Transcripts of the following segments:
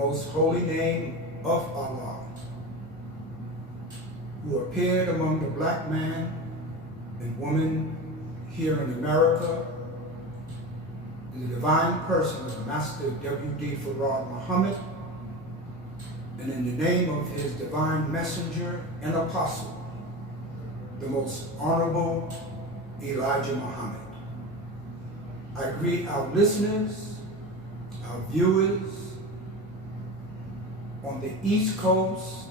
most holy name of Allah, who appeared among the black man and woman here in America in the divine person of Master W.D. Farad Muhammad, and in the name of his divine messenger and apostle, the most honorable Elijah Muhammad. I greet our listeners, our viewers on the East Coast,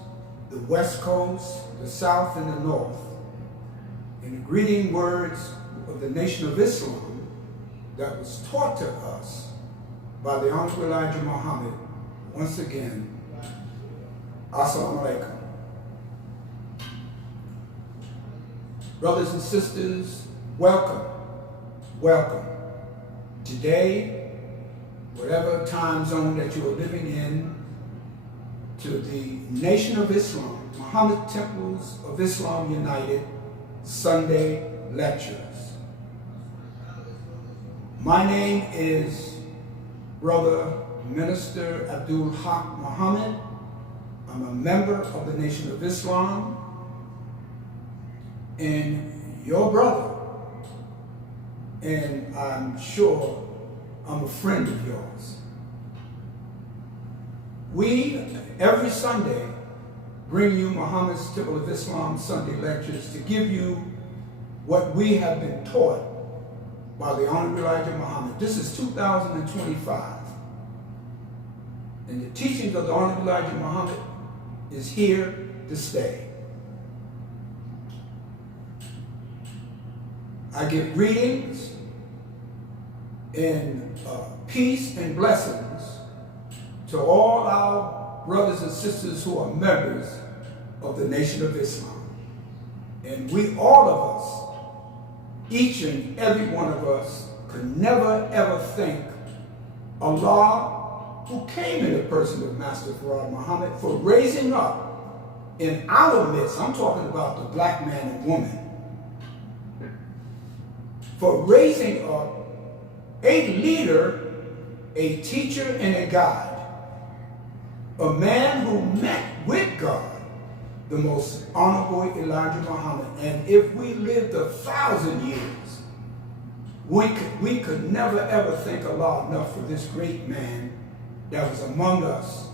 the West Coast, the South, and the North, in the greeting words of the Nation of Islam that was taught to us by the Honorable Elijah Muhammad. Once again, Assalamu alaikum. Brothers and sisters, welcome, welcome. Today, whatever time zone that you are living in, to the Nation of Islam, Muhammad Temples of Islam United Sunday Lectures. My name is Brother Minister Abdul Haq Muhammad. I'm a member of the Nation of Islam and your brother, and I'm sure I'm a friend of yours. We, every Sunday, bring you Muhammad's Temple of Islam Sunday Lectures to give you what we have been taught by the Honorable Elijah Muhammad. This is 2025. And the teachings of the Honorable Elijah Muhammad is here to stay. I give greetings and peace and blessings to all our brothers and sisters who are members of the Nation of Islam. And we, all of us, each and every one of us, could never ever thank Allah, who came in the person of Master Farad Muhammad, for raising up in our midst, I'm talking about the black man and woman, for raising up a leader, a teacher, and a guide, a man who met with God, the most honorable Elijah Muhammad. And if we lived 1,000 years, we could never ever thank Allah enough for this great man that was among us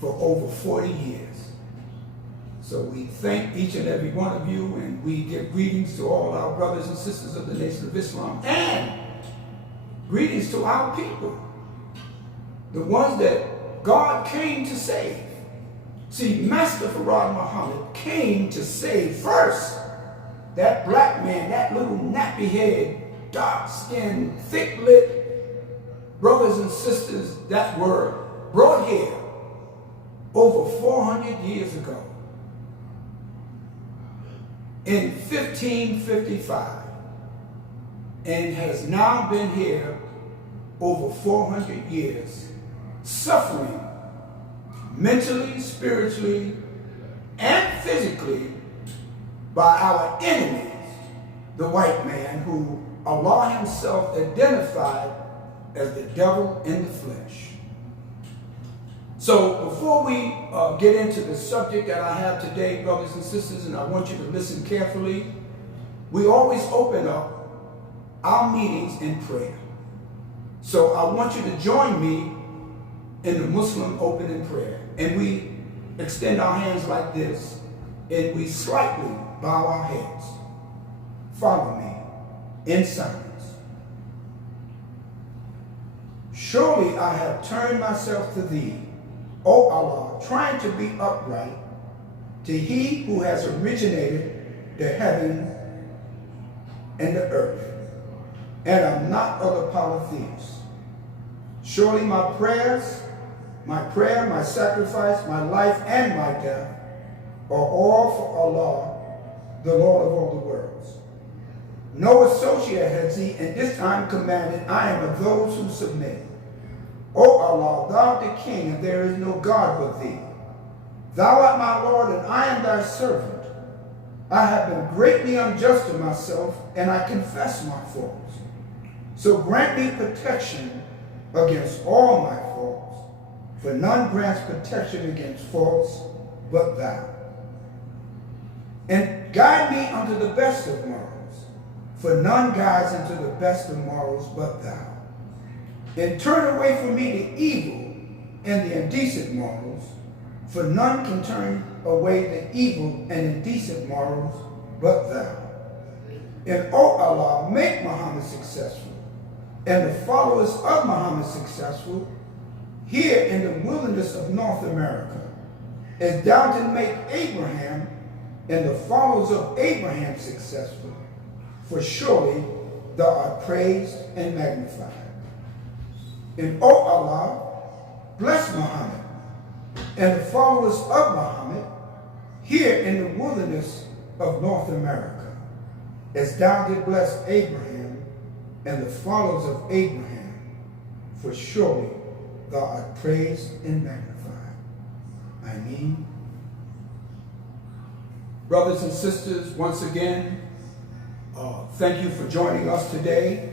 for over 40 years. So we thank each and every one of you, and we give greetings to all our brothers and sisters of the Nation of Islam, and greetings to our people, the ones that God came to save. See, Master Farad Muhammad came to save first that black man, that little nappy-head, dark-skinned, thick-lit brothers and sisters that were brought here over 400 years ago in 1555, and has now been here over 400 years, suffering mentally, spiritually, and physically by our enemies, the white man, who Allah himself identified as the devil in the flesh. So before we get into the subject that I have today, brothers and sisters, and I want you to listen carefully, we always open up our meetings in prayer. So I want you to join me in the Muslim opening prayer. And we extend our hands like this, and we slightly bow our heads. Follow me in silence. Surely I have turned myself to thee, O Allah, trying to be upright, to he who has originated the heaven and the earth, and I'm not of the polytheists. Surely my prayers, my sacrifice, my life, and my death are all for Allah, the Lord of all the worlds. No associate has he in this time commanded, I am of those who submit. O Allah, thou the King, and there is no God but thee. Thou art my Lord, and I am thy servant. I have been greatly unjust to myself, and I confess my faults. So grant me protection against all my faults, For none grants protection against faults but thou. And guide me unto the best of morals, for none guides into the best of morals but thou. And turn away from me the evil and the indecent morals, for none can turn away the evil and indecent morals but thou. And O Allah, make Muhammad successful, and the followers of Muhammad successful, here in the wilderness of North America, as thou didst make Abraham and the followers of Abraham successful, for surely thou art praised and magnified. And O Allah, bless Muhammad and the followers of Muhammad here in the wilderness of North America, as thou did bless Abraham and the followers of Abraham, for surely thou art praised and magnified. Ameen. Brothers and sisters, once again, thank you for joining us today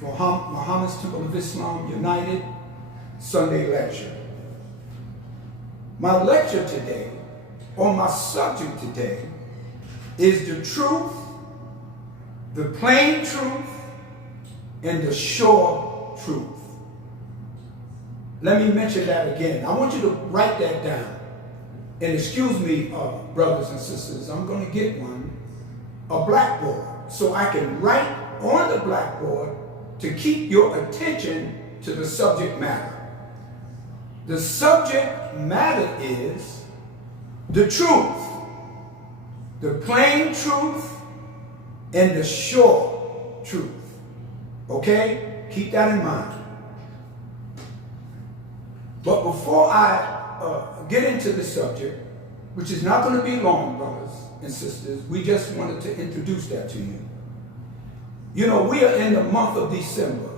for Muhammad's Temple of Islam United Sunday lecture. My lecture today, or my subject today, is the truth, the plain truth, and the sure truth. Let me mention that again. I want you to write that down. And excuse me, brothers and sisters, I'm going to get a blackboard, so I can write on the blackboard to keep your attention to the subject matter. The subject matter is the truth, the plain truth, and the sure truth. Okay? Keep that in mind. But before I get into the subject, which is not going to be long, brothers and sisters, we just wanted to introduce that to you. You know, we are in the month of December,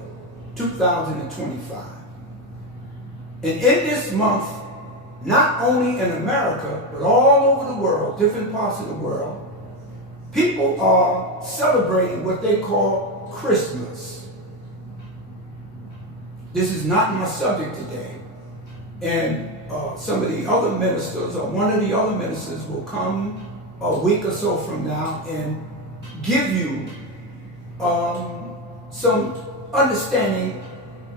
2025. And in this month, not only in America, but all over the world, different parts of the world, people are celebrating what they call Christmas. This is not my subject today. And some of the other ministers, or one of the other ministers, will come a week or so from now and give you some understanding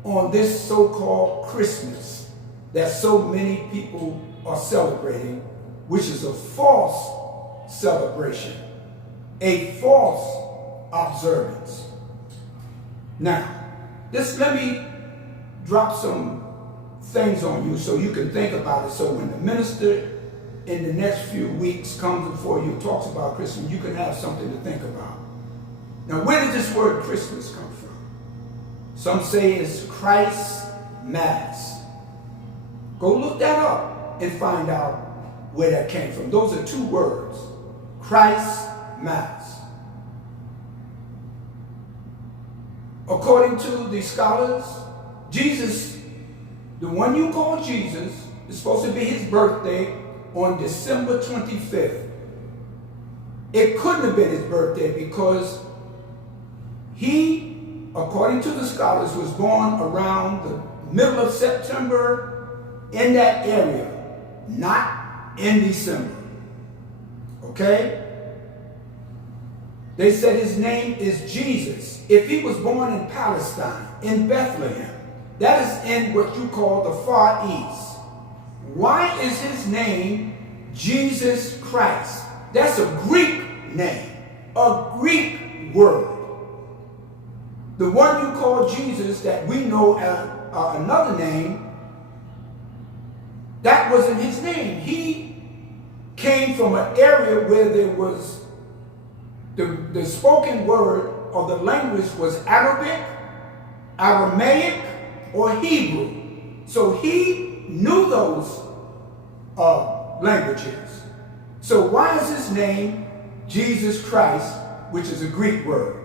on this so-called Christmas that so many people are celebrating, which is a false celebration, a false observance. Now, let me drop some things on you so you can think about it. So when the minister in the next few weeks comes before you and talks about Christmas, you can have something to think about. Now, where did this word Christmas come from? Some say it's Christ Mass. Go look that up and find out where that came from. Those are two words, Christ Mass. According to the scholars, Jesus, the one you call Jesus, is supposed to be his birthday on December 25th. It couldn't have been his birthday because he, according to the scholars, was born around the middle of September in that area, not in December. Okay? They said his name is Jesus. If he was born in Palestine, in Bethlehem, that is in what you call the Far East. Why is his name Jesus Christ? That's a Greek name, a Greek word. The one you call Jesus that we know as another name, that wasn't his name. He came from an area where there was the spoken word or the language was Arabic, Aramaic, or Hebrew. So he knew those languages. So why is his name Jesus Christ, which is a Greek word?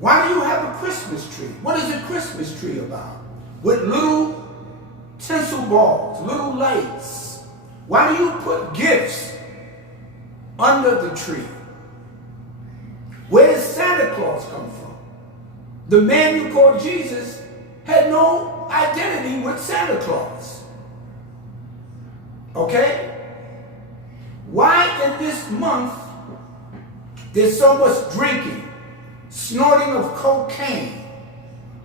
Why do you have a Christmas tree? What is a Christmas tree about? With little tinsel balls, little lights. Why do you put gifts under the tree? Where does Santa Claus come from? The man you call Jesus had no identity with Santa Claus. Okay? Why in this month there's so much drinking, snorting of cocaine?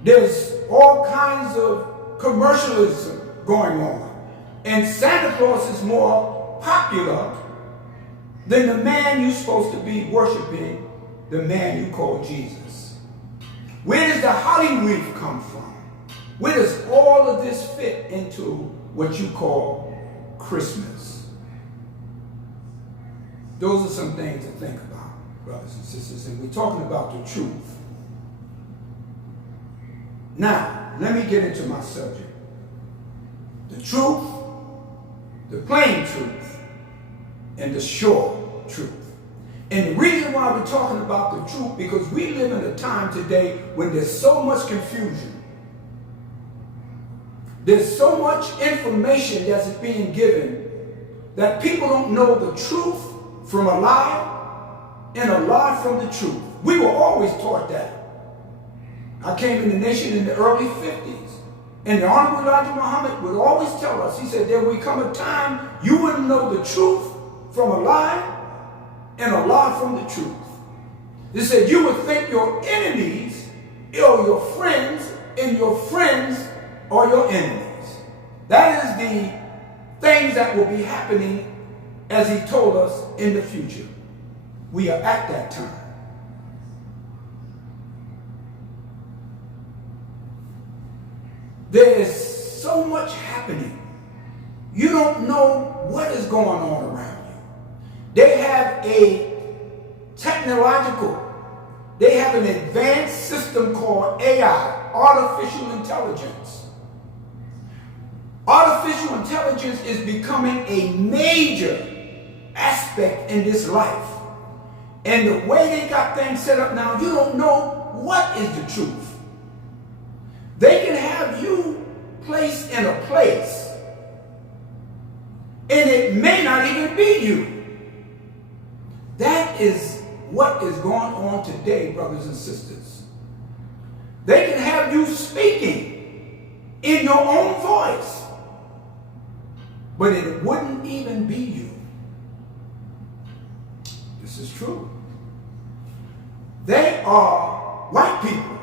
There's all kinds of commercialism going on. And Santa Claus is more popular than the man you're supposed to be worshiping, the man you call Jesus. Where does the holly wreath come from? Where does all of this fit into what you call Christmas? Those are some things to think about, brothers and sisters, and we're talking about the truth. Now, let me get into my subject. The truth, the plain truth, and the sure truth. And the reason why we're talking about the truth, because we live in a time today when there's so much confusion. There's so much information that's being given that people don't know the truth from a lie and a lie from the truth. We were always taught that. I came in the nation in the early 50s, and the Honorable Elijah Muhammad would always tell us, he said, there will come a time you wouldn't know the truth from a lie and a lie from the truth. He said you would think your enemies are your friends, and your friends are your enemies. That is the things that will be happening as he told us in the future. We are at that time. There is so much happening. You don't know what is going on around you. They have they have an advanced system called AI, artificial intelligence. Artificial intelligence is becoming a major aspect in this life. And the way they got things set up now, you don't know what is the truth. They can have you placed in a place, and it may not even be you. That is what is going on today, brothers and sisters. They can have you speaking in your own voice, but it wouldn't even be you. This is true. They are white people.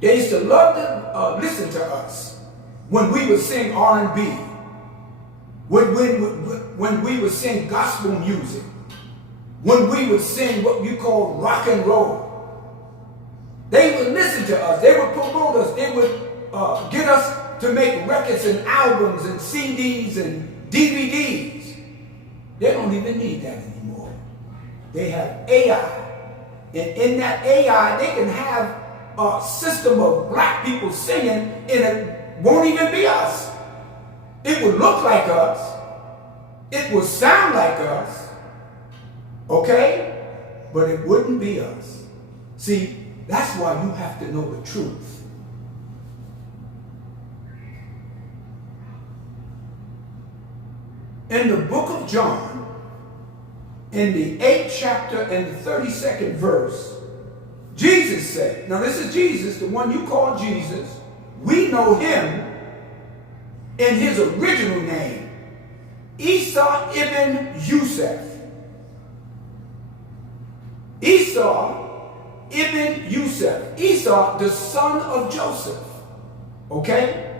They used to love to listen to us when we would sing R&B, when we would sing gospel music, when we would sing what you call rock and roll. They would listen to us. They would promote us. They would get us to make records and albums and CDs and DVDs. They don't even need that anymore. They have AI. And in that AI, they can have a system of black people singing, and it won't even be us. It would look like us. It would sound like us. Okay? But it wouldn't be us. See, that's why you have to know the truth. In the book of John, in the 8th chapter and the 32nd verse, Jesus said, now this is Jesus, the one you call Jesus. We know him in his original name, Isa ibn Yusuf. Isa ibn Yusuf. Isa, the son of Joseph. Okay?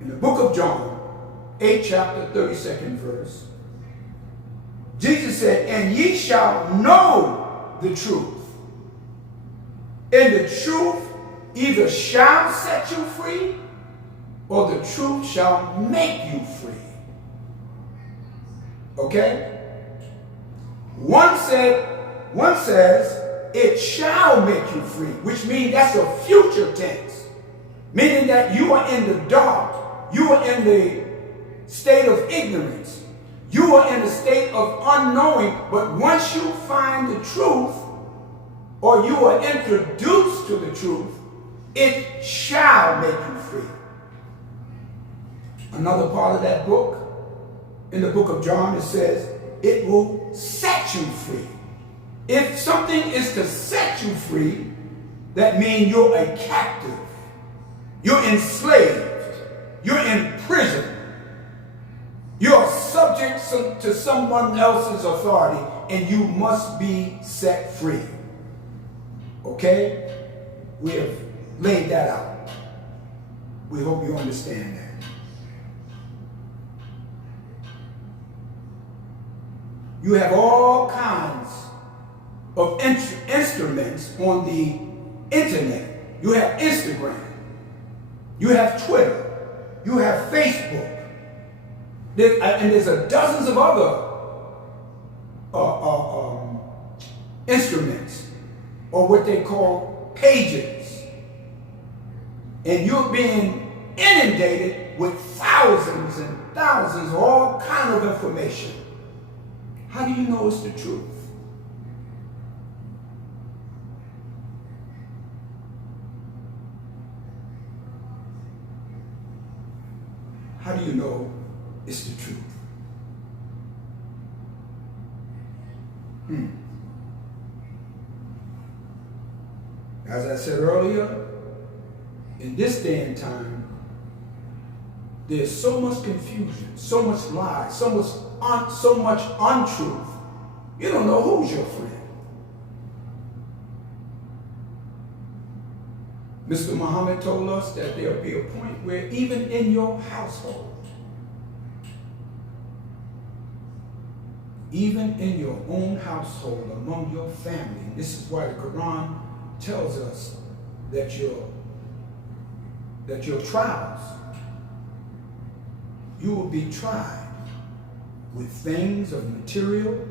In the book of John, 8th chapter, 32nd verse, Jesus said, and ye shall know the truth, and the truth either shall set you free, or the truth shall make you free. Okay? One says, it shall make you free, which means that's a future tense, meaning that you are in the dark, you are in the state of ignorance. You are in a state of unknowing, but once you find the truth, or you are introduced to the truth, it shall make you free. Another part of that book, in the book of John, it says, it will set you free. If something is to set you free, that means you're a captive. You're enslaved. You're in prison. You're subject to someone else's authority, and you must be set free. Okay? We have laid that out. We hope you understand that. You have all kinds of instruments on the internet. You have Instagram. You have Twitter. You have Facebook. And there's dozens of other instruments, or what they call pages. And you're being inundated with thousands and thousands of all kinds of information. How do you know it's the truth? How do you know it's the truth? As I said earlier, in this day and time, there's so much confusion, so much lies, so much untruth. You don't know who's your friend. Mr. Muhammad told us that there'll be a point where even in your household, even in your own household, among your family, and this is why the Quran tells us that your trials, you will be tried with things of material.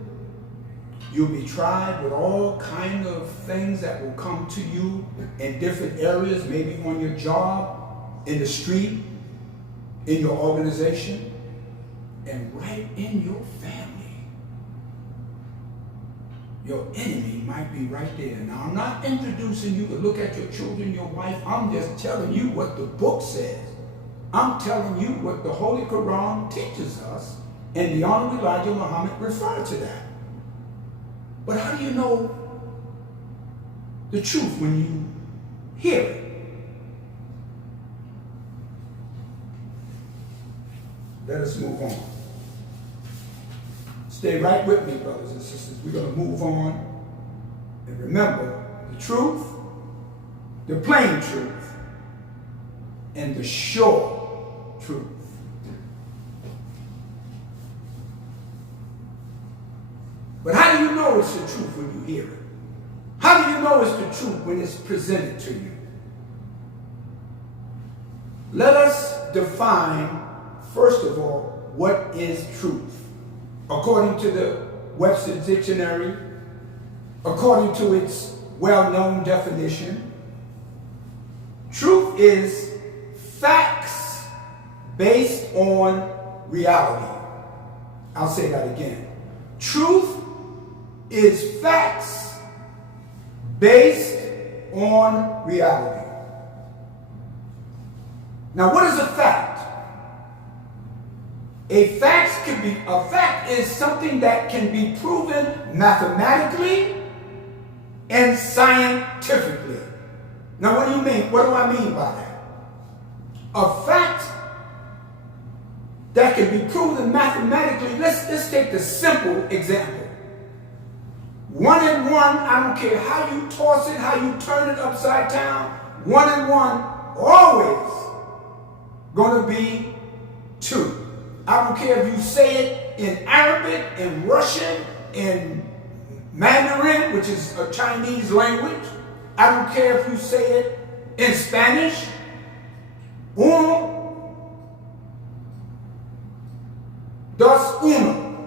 You'll be tried with all kinds of things that will come to you in different areas, maybe on your job, in the street, in your organization, and right in your family. Your enemy might be right there. Now, I'm not introducing you to look at your children, your wife. I'm just telling you what the book says. I'm telling you what the Holy Quran teaches us, and the Honorable Elijah Muhammad referred to that. But how do you know the truth when you hear it? Let us move on. Stay right with me, brothers and sisters. We're going to move on. And remember, the truth, the plain truth, and the sure truth. But how do you know it's the truth when you hear it? How do you know it's the truth when it's presented to you? Let us define, first of all, what is truth. According to the Webster Dictionary, according to its well-known definition, truth is facts based on reality. I'll say that again. Truth is facts based on reality. Now, what is a fact? A fact is something that can be proven mathematically and scientifically. Now, what do you mean? What do I mean by that? A fact that can be proven mathematically. Let's take the simple example. 1 and 1, I don't care how you toss it, how you turn it upside down, 1 and 1 always going to be 2. I don't care if you say it in Arabic, in Russian, in Mandarin, which is a Chinese language. I don't care if you say it in Spanish. Uno, dos, uno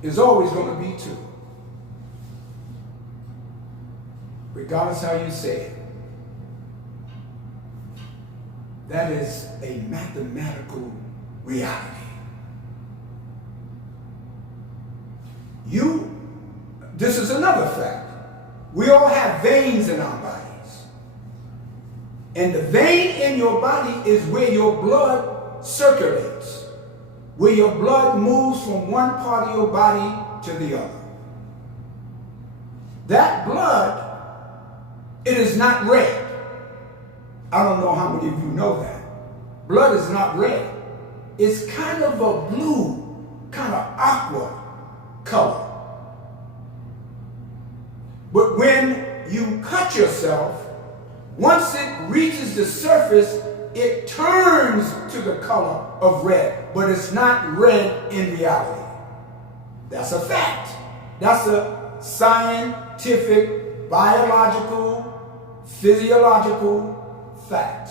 is always going to be 2. Regardless how you say it. That is a mathematical reality. This is another fact. We all have veins in our bodies. And the vein in your body is where your blood circulates, where your blood moves from one part of your body to the other. That blood, it is not red. I don't know how many of you know that. Blood is not red. It's kind of a blue, kind of aqua color. But when you cut yourself, once it reaches the surface, it turns to the color of red, but it's not red in reality. That's a fact. That's a scientific, biological, physiological fact.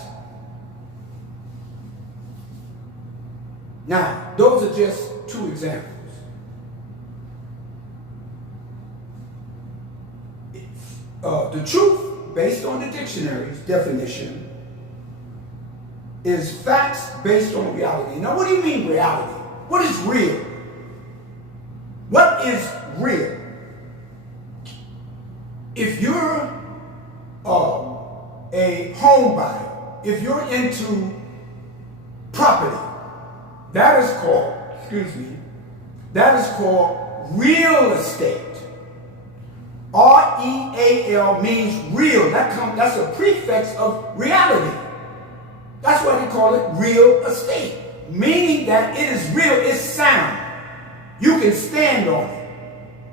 Now, those are just two examples. The truth, based on the dictionary's definition, is facts based on reality. Now, what do you mean reality? What is real? What is real? If you're a home buyer, if you're into property, that is called, that is called real estate. R-E-A-L means real. That's a prefix of reality. That's why they call it real estate, meaning that it is real, it's sound. You can stand on it.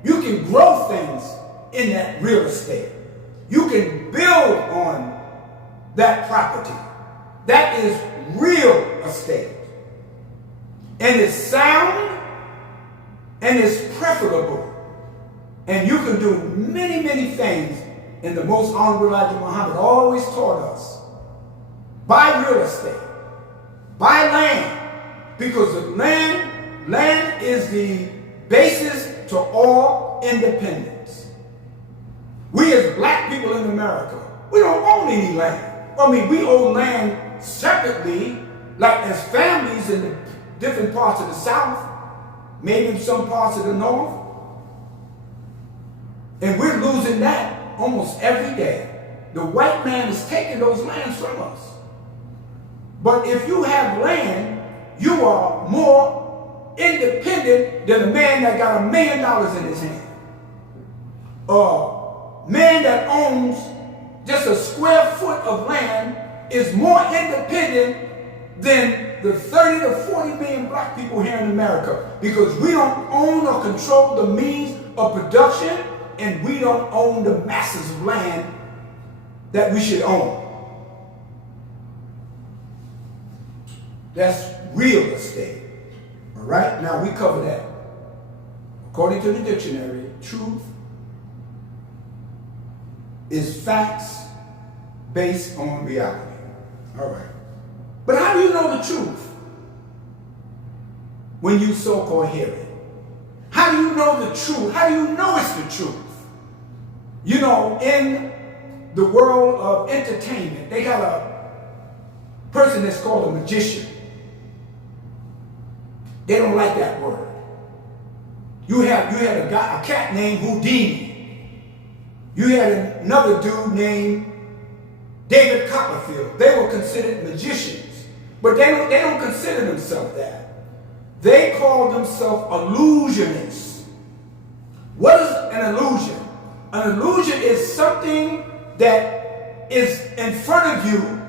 You can grow things in that real estate. You can build on that property. That is real estate. And it's sound and it's preferable. And you can do many, many things. And the most honorable Elijah Muhammad always taught us. Buy real estate. Buy land. Because the land is the basis to all independence. We as black people in America, we don't own any land. I mean, we own land separately, like as families in the different parts of the South, maybe in some parts of the North. And we're losing that almost every day. The white man is taking those lands from us. But if you have land, you are more independent than a man that got $1 million in his hand. A man that owns just a square foot of land is more independent than the 30 to 40 million black people here in America, because we don't own or control the means of production, and we don't own the masses of land that we should own. That's real estate. All right? Now we cover that. According to the dictionary, truth is facts based on reality. All right. But how do you know the truth when you so-called hear it? How do you know the truth? How do you know it's the truth? You know, in the world of entertainment, they got a person that's called a magician. They don't like that word. You had a cat named Houdini. You had another dude named David Copperfield. They were considered magicians, but they don't consider themselves that. They call themselves illusionists. What is an illusion? An illusion is something that is in front of you,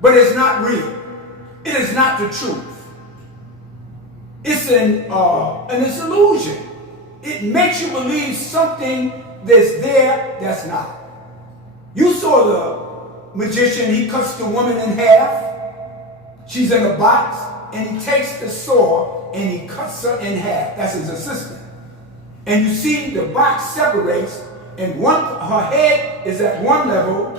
but it's not real. It is not the truth. It's an illusion. It makes you believe something that's there that's not. You saw the magician, he cuts the woman in half. She's in a box, and he takes the saw and he cuts her in half. That's his assistant. And you see the box separates, and her head is at one level,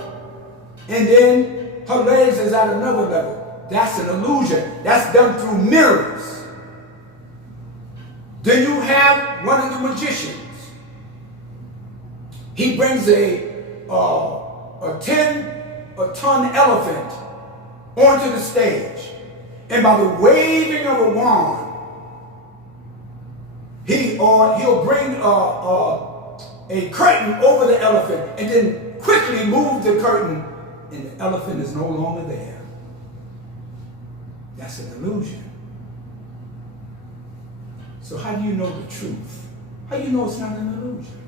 and then her legs is at another level. That's an illusion. That's done through mirrors. Then you have one of the magicians. He brings a 10-ton elephant onto the stage, and by the waving of a wand, he'll bring a curtain over the elephant, and then quickly move the curtain, and the elephant is no longer there. That's an illusion. So how do you know the truth? How do you know it's not an illusion?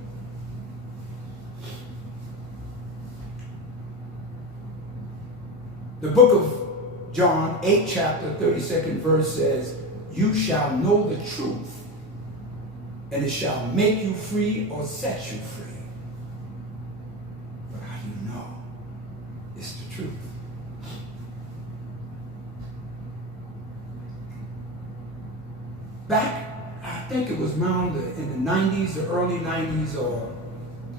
The book of John, 8 chapter, 32nd verse says, you shall know the truth, and it shall make you free or set you free. But how do you know it's the truth? Back, I think it was around in the 90s, the early 90s, or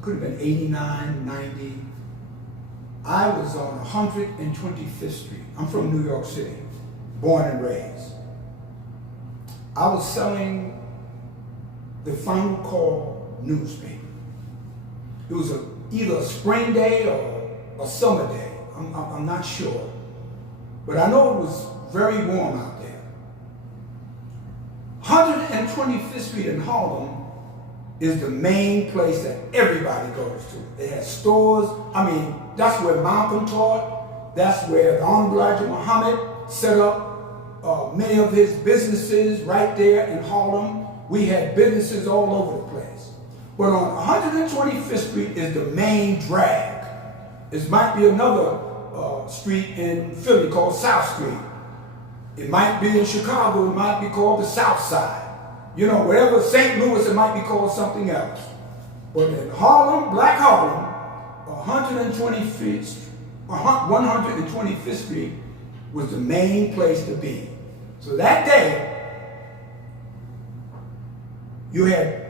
could have been 89, 90. I was on 125th Street. I'm from New York City, born and raised. I was selling the Final Call newspaper. It was either a spring day or a summer day. I'm not sure. But I know it was very warm out there. 125th Street in Harlem is the main place that everybody goes to. It has stores. I mean, that's where Malcolm taught. That's where the Honorable Elijah Muhammad set up many of his businesses right there in Harlem. We had businesses all over the place. But on 125th Street is the main drag. It might be another street in Philly called South Street. It might be in Chicago, it might be called the South Side. You know, wherever, St. Louis, it might be called something else. But in Harlem, Black Harlem, 125th Street was the main place to be. So that day, you had,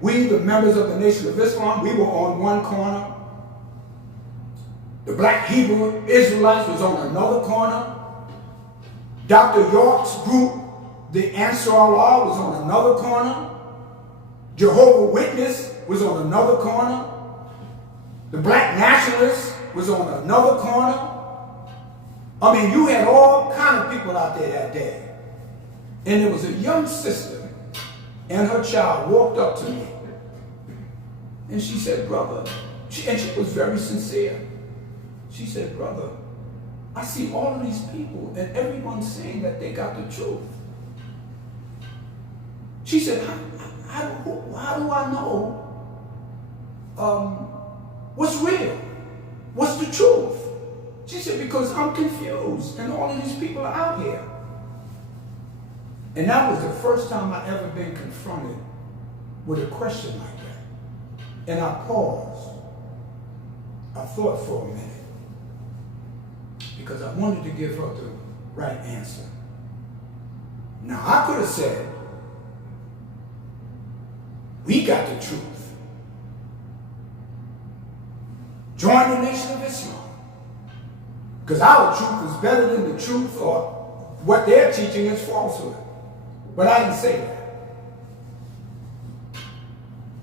we, the members of the Nation of Islam, we were on one corner. The Black Hebrew Israelites was on another corner. Dr. York's group, the Ansar Allah, was on another corner. Jehovah's Witness was on another corner. The Black Nationalists was on another corner. I mean, you had all kind of people out there that day. And there was a young sister and her child walked up to me. And she said, brother, and she was very sincere. She said, brother, I see all of these people and everyone's saying that they got the truth. She said, how do I know what's real? What's the truth? She said, because I'm confused and all of these people are out here. And that was the first time I ever been confronted with a question like that. And I paused. I thought for a minute. Because I wanted to give her the right answer. Now, I could have said, we got the truth. Join the Nation of Islam. Because our truth is better than the truth, or what they're teaching is falsehood. But I didn't say that.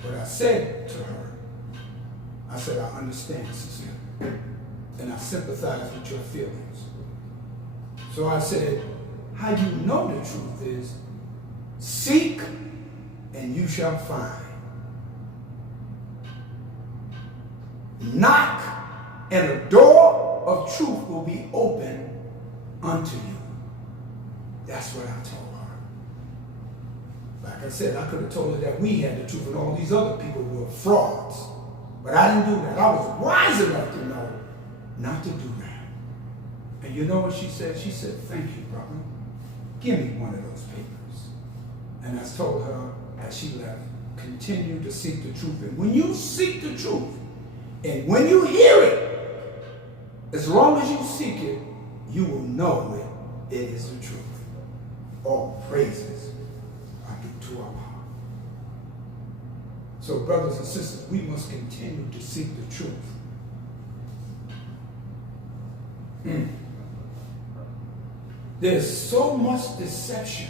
But I said to her, I said, I understand, sister. And I sympathize with your feelings. So I said, how you know the truth is, seek and you shall find. Knock and a door of truth will be open unto you. That's what I told her. Like I said, I could have told her that we had the truth and all these other people were frauds. But I didn't do that. I was wise enough to know not to do that. And you know what she said? She said, thank you, brother. Give me one of those papers. And I told her as she left, continue to seek the truth. And when you seek the truth, and when you hear it, as long as you seek it, you will know it is the truth. All praises are due to Allah. So brothers and sisters, we must continue to seek the truth. There's so much deception.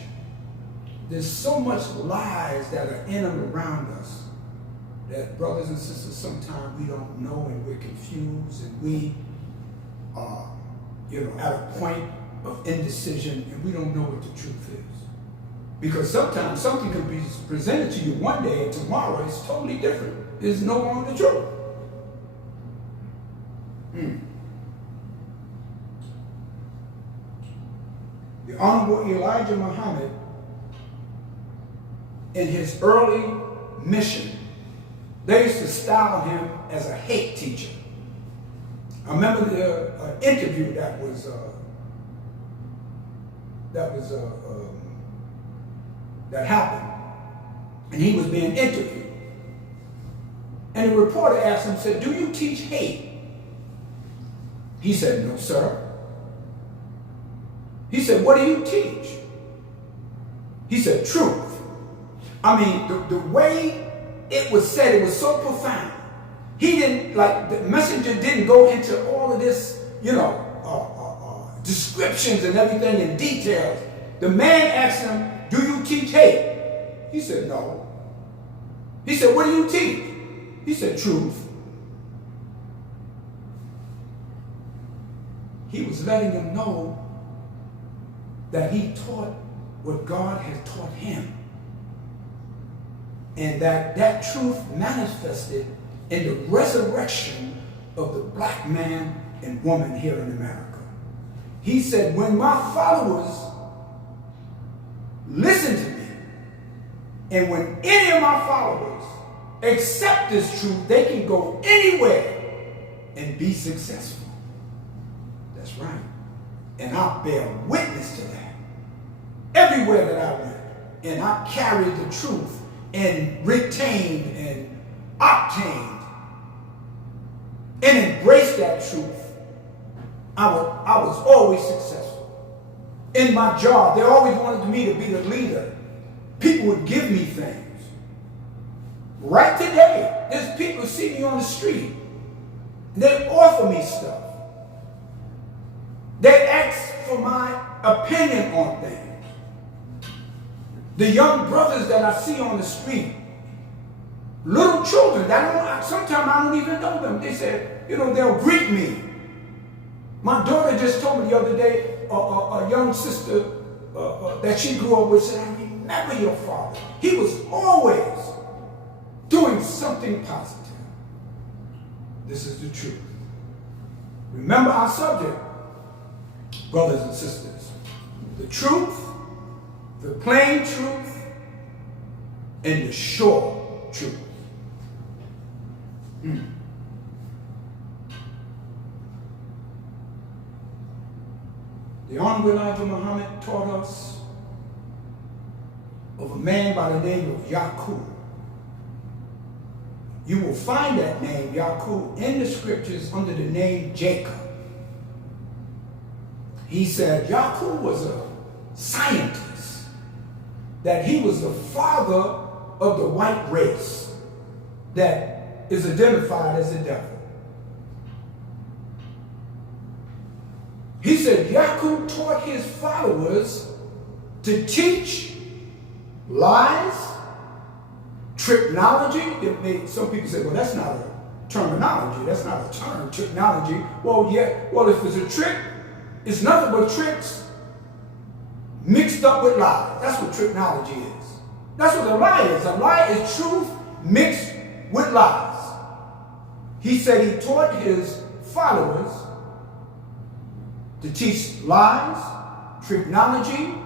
There's so much lies that are in and around us that, brothers and sisters, sometimes we don't know and we're confused and we are, at a point of indecision and we don't know what the truth is. Because sometimes something can be presented to you one day and tomorrow it's totally different. It's no longer the truth. The Honorable Elijah Muhammad, in his early mission, they used to style him as a hate teacher. I remember the interview that was that happened, and he was being interviewed. And the reporter asked him, said, "Do you teach hate?" He said, "No, sir." He said, "What do you teach?" He said, "Truth." I mean, the way it was said, it was so profound. He didn't, like, the messenger didn't go into all of this, descriptions and everything in details. The man asked him, "Do you teach hate?" He said, "No." He said, "What do you teach?" He said, "Truth." He was letting him know that he taught what God had taught him. And that truth manifested in the resurrection of the black man and woman here in America. He said, when my followers listen to me, and when any of my followers accept this truth, they can go anywhere and be successful. That's right. And I bear witness to that. Everywhere that I went, and I carried the truth and retained and obtained and embraced that truth. I was always successful. In my job, they always wanted me to be the leader. People would give me things. Right today, there's people who see me on the street. They offer me stuff. They ask for my opinion on things. The young brothers that I see on the street, little children, sometimes I don't even know them. They said, they'll greet me. My daughter just told me the other day, a young sister that she grew up with said, "I remember your father. He was always doing something positive." This is the truth. Remember our subject, brothers and sisters. The truth, the plain truth, and the sure truth. The Honorable Elijah Muhammad taught us of a man by the name of Yaqub. You will find that name, Yaqub, in the scriptures under the name Jacob. He said Yaqub was a scientist, that he was the father of the white race that is identified as the devil. He said Yaqub taught his followers to teach lies, tricknology. Some people say, well, that's not a terminology. That's not a term, tricknology. Well, yeah. Well, if it's a trick, it's nothing but tricks mixed up with lies. That's what tricknology is. That's what a lie is. A lie is truth mixed with lies. He said he taught his followers to teach lies, tricknology,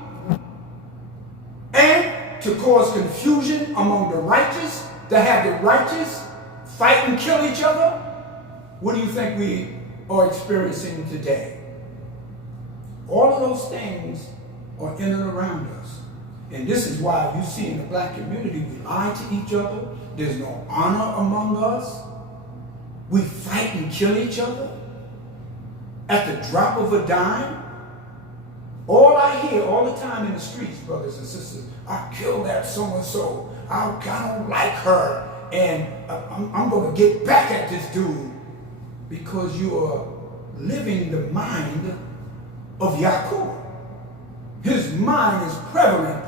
and to cause confusion among the righteous, to have the righteous fight and kill each other. What do you think we are experiencing today? All of those things are in and around us. And this is why you see in the black community, we lie to each other. There's no honor among us. We fight and kill each other at the drop of a dime. All I hear all the time in the streets, brothers and sisters, I killed that so-and-so. I don't like her. And I'm going to get back at this dude, because you are living the mind of Yaqub. His mind is prevalent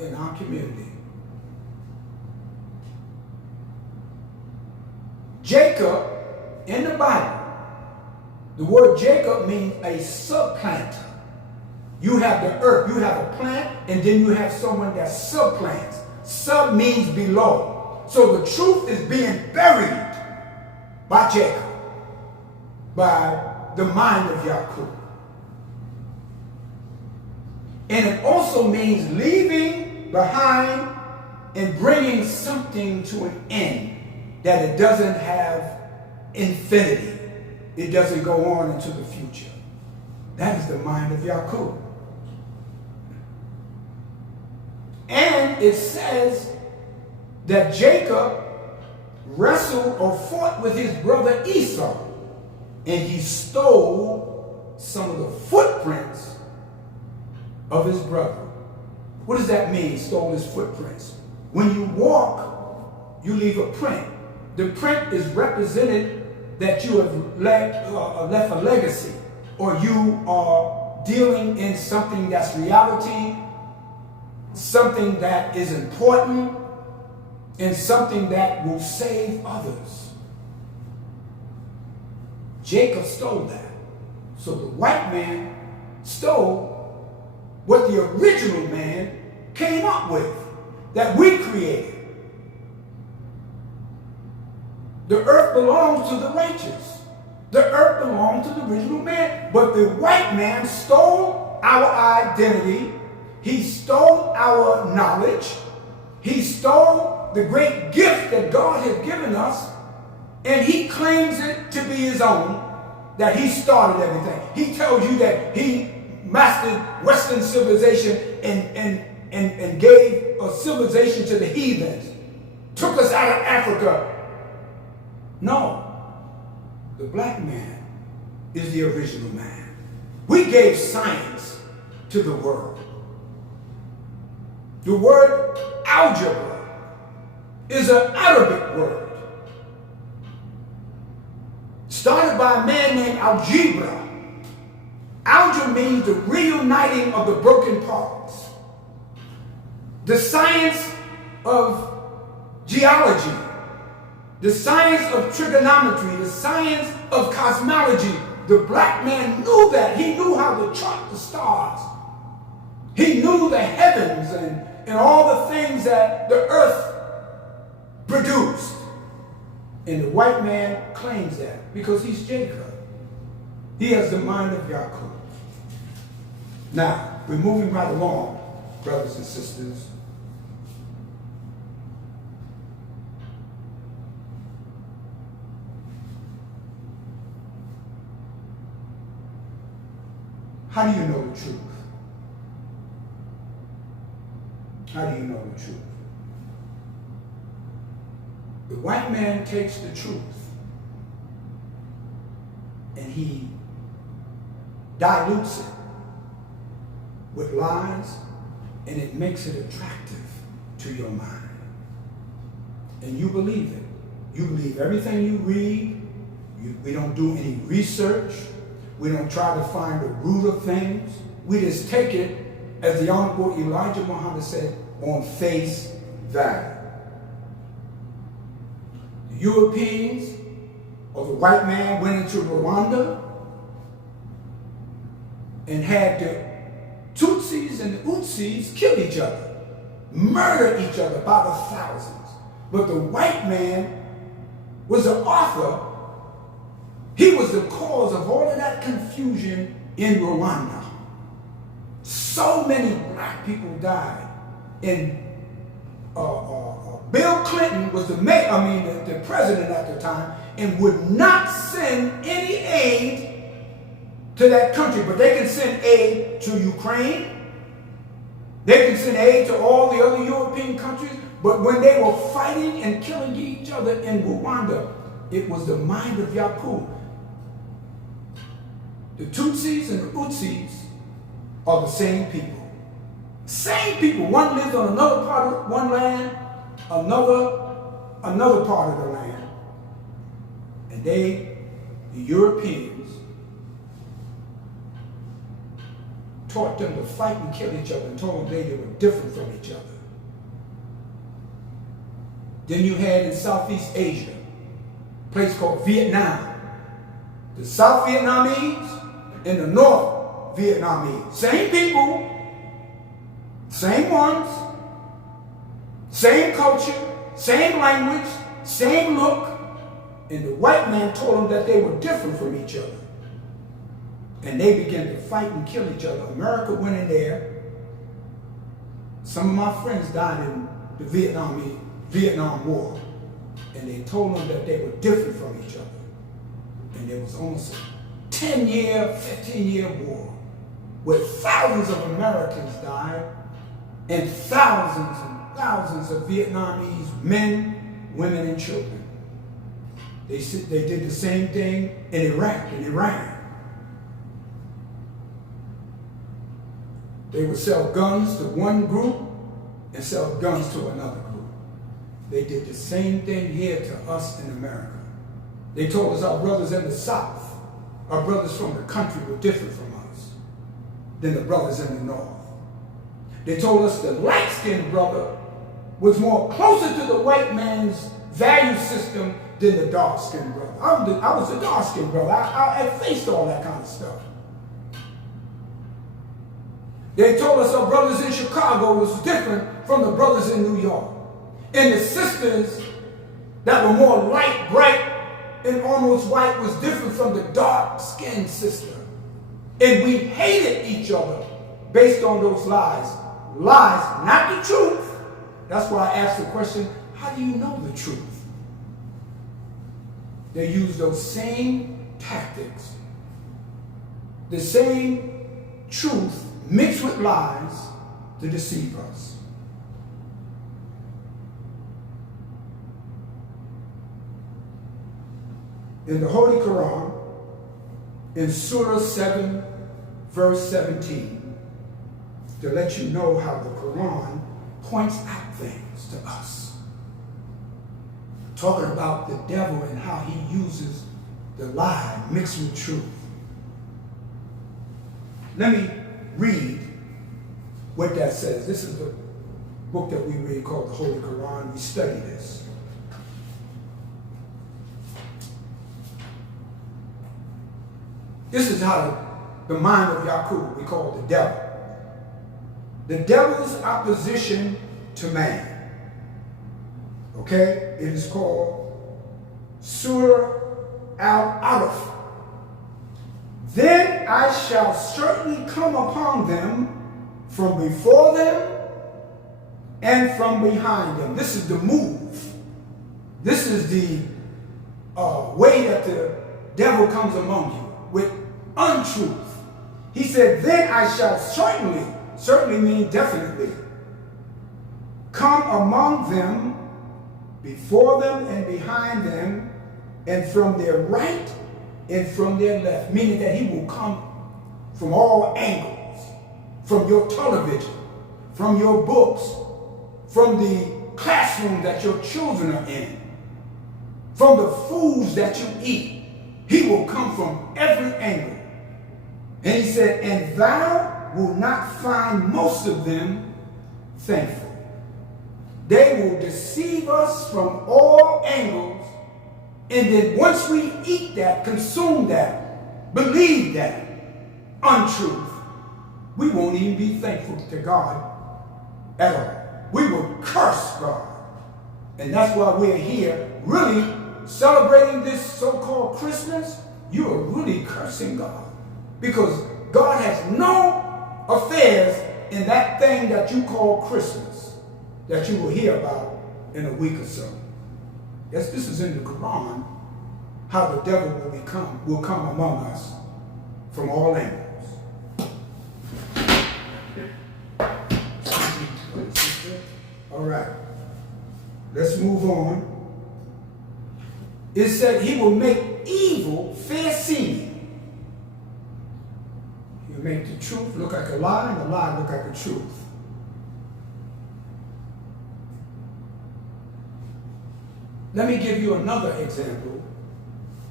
in our community. Jacob, in the Bible, the word Jacob means a subplanter. You have the earth, you have a plant, and then you have someone that subplants. Sub means below. So the truth is being buried by Jacob, by the mind of Yaqub. And it also means leaving behind and bringing something to an end, that it doesn't have infinity. it doesn't go on into the future. That is the mind of Yaqub. And it says that Jacob wrestled or fought with his brother Esau, and he stole some of the footprints of his brother. What does that mean, stole his footprints? When you walk, you leave a print. The print is represented that you have left a legacy, or you are dealing in something that's reality, something that is important, and something that will save others. Jacob stole that. So the white man stole what the original man came up with, that we created. The earth belongs to the righteous. The earth belongs to the original man. But the white man stole our identity. He stole our knowledge. He stole the great gift that God has given us, and he claims it to be his own, that he started everything. He tells you that he mastered Western civilization and gave a civilization to the heathens, took us out of Africa. No, the black man is the original man. We gave science to the world. The word algebra is an Arabic word, started by a man named Algebra. Algebra means the reuniting of the broken parts. The science of geology, the science of trigonometry, the science of cosmology. The black man knew that. He knew how to chart the stars. He knew the heavens and all the things that the earth produced. And the white man claims that because he's Jacob. He has the mind of Yaqub. Now, we're moving right along, brothers and sisters. How do you know the truth? How do you know the truth? The white man takes the truth and he dilutes it with lies, and it makes it attractive to your mind. And you believe it. You believe everything you read. We don't do any research. We don't try to find the root of things. We just take it, as the Honorable Elijah Muhammad said, on face value. The Europeans or the white man went into Rwanda and had the Tutsis and the Utsis kill each other, murder each other by the thousands. But the white man was the author. He was the cause of all of that confusion in Rwanda. So many black people died. And Bill Clinton was the president at the time, and would not send any aid to that country. But they can send aid to Ukraine. They can send aid to all the other European countries. But when they were fighting and killing each other in Rwanda, it was the mind of Yaqub. The Tutsis and the Utsis are the same people. Same people. One lives on another part of one land, another part of the land. And the Europeans, taught them to fight and kill each other and told them they were different from each other. Then you had in Southeast Asia, a place called Vietnam. The South Vietnamese and the North Vietnamese. Same people, same ones, same culture, same language, same look. And the white man told them that they were different from each other. And they began to fight and kill each other. America went in there. Some of my friends died in the Vietnam War. And they told them that they were different from each other. And there was almost a 10-year, 15-year war where thousands of Americans died and thousands of Vietnamese men, women, and children. They did the same thing in Iraq and Iran. They would sell guns to one group and sell guns to another group. They did the same thing here to us in America. They told us our brothers in the South, our brothers from the country were different from us than the brothers in the North. They told us the light-skinned brother was more closer to the white man's value system than the dark-skinned brother. I was a dark-skinned brother. I faced all that kind of stuff. They told us our brothers in Chicago was different from the brothers in New York. And the sisters that were more light, bright, and almost white was different from the dark-skinned sister. And we hated each other based on those lies. Lies, not the truth. That's why I asked the question, how do you know the truth? They use those same tactics, the same truth mixed with lies to deceive us. In the Holy Quran, in Surah 7, verse 17, to let you know how the Quran points out things to us. Talking about the devil and how he uses the lie mixed with truth. Let me read what that says. This is the book that we read called the Holy Quran. We study this. This is how the mind of Yaqub, we call it the devil. The devil's opposition to man. Okay? It is called Surah Al-Araf. Then I shall certainly come upon them from before them and from behind them. This is the move. This is the way that the devil comes among you with untruth. He said, then I shall certainly mean definitely, come among them, before them and behind them, and from their right and from their left. Meaning that he will come from all angles, from your television, from your books, from the classroom that your children are in, from the foods that you eat. He will come from every angle. And he said, and thou will not find most of them thankful. They will deceive us from all angles, and then once we eat that, consume that, believe that untruth, we won't even be thankful to God at all. We will curse God. And that's why we're here really celebrating this so-called Christmas. You are really cursing God, because God has no affairs in that thing that you call Christmas that you will hear about in a week or so. Yes, this is in the Quran, how the devil will come among us from all angles. All right, let's move on. It said he will make evil fair seeming. He'll make the truth look like a lie and the lie look like a truth. Let me give you another example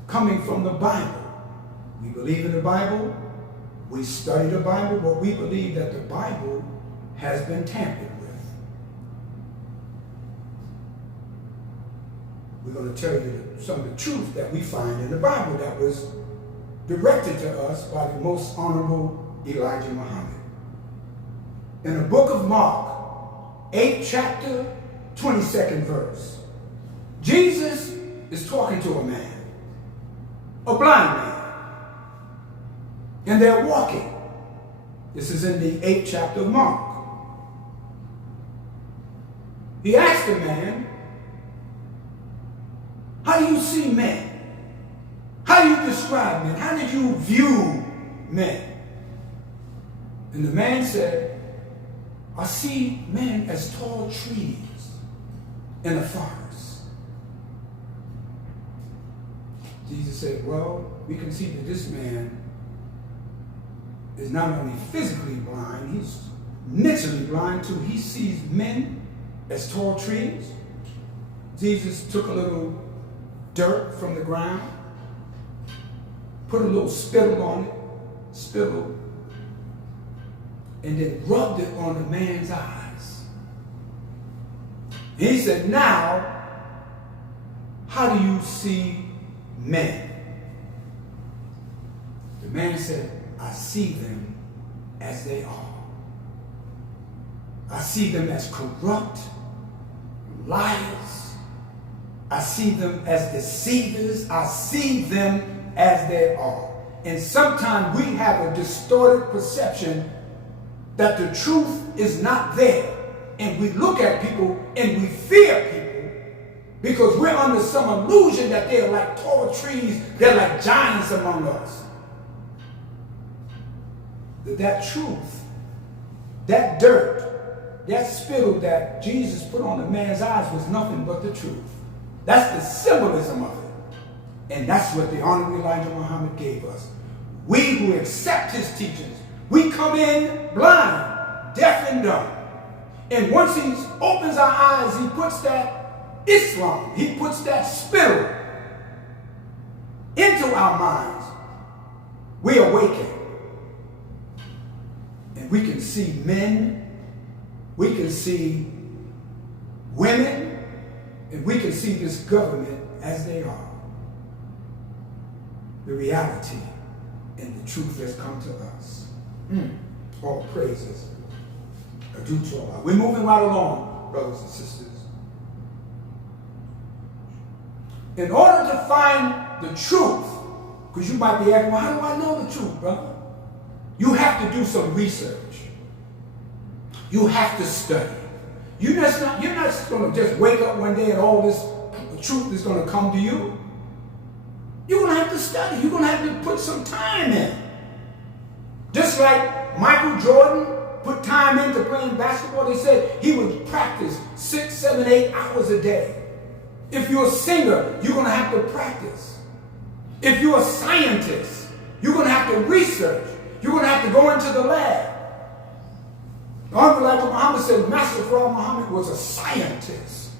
coming from the Bible. We believe in the Bible. We study the Bible, but we believe that the Bible has been tampered with. We're going to tell you some of the truth that we find in the Bible that was directed to us by the most honorable Elijah Muhammad. In the book of Mark, 8th chapter, 22nd verse, Jesus is talking to a man, a blind man, and they're walking. This is in the 8th chapter of Mark. He asked the man, how do you see men? How do you describe men? How did you view men? And the man said, I see men as tall trees in a forest. Jesus said, well, we can see that this man is not only physically blind, he's mentally blind too. He sees men as tall trees. Jesus took a little dirt from the ground, put a little spittle on it, and then rubbed it on the man's eyes. And he said, now, how do you see men? The man said, I see them as they are. I see them as corrupt liars. I see them as deceivers. I see them as they are. And sometimes we have a distorted perception that the truth is not there. And we look at people and we fear people because we're under some illusion that they're like tall trees, they're like giants among us. That truth, that dirt, that spittle that Jesus put on the man's eyes was nothing but the truth. That's the symbolism of it. And that's what the Honorable Elijah Muhammad gave us. We who accept his teachings, we come in blind, deaf and dumb. And once he opens our eyes, he puts that Islam, he puts that spittle into our minds. We awaken. And we can see men, we can see women, and we can see this government as they are. The reality and the truth has come to us. All praises are due to Allah. We're moving right along, brothers and sisters. In order to find the truth, because you might be asking, well, how do I know the truth, brother? You have to do some research. You have to study. You're not going to just wake up one day and all this truth is going to come to you. You're going to have to study. You're going to have to put some time in. Just like Michael Jordan put time into playing basketball, they said he would practice 6, 7, 8 hours a day. If you're a singer, you're going to have to practice. If you're a scientist, you're going to have to research. You're going to have to go into the lab. Honorable Elijah Muhammad said Master Fard Muhammad was a scientist.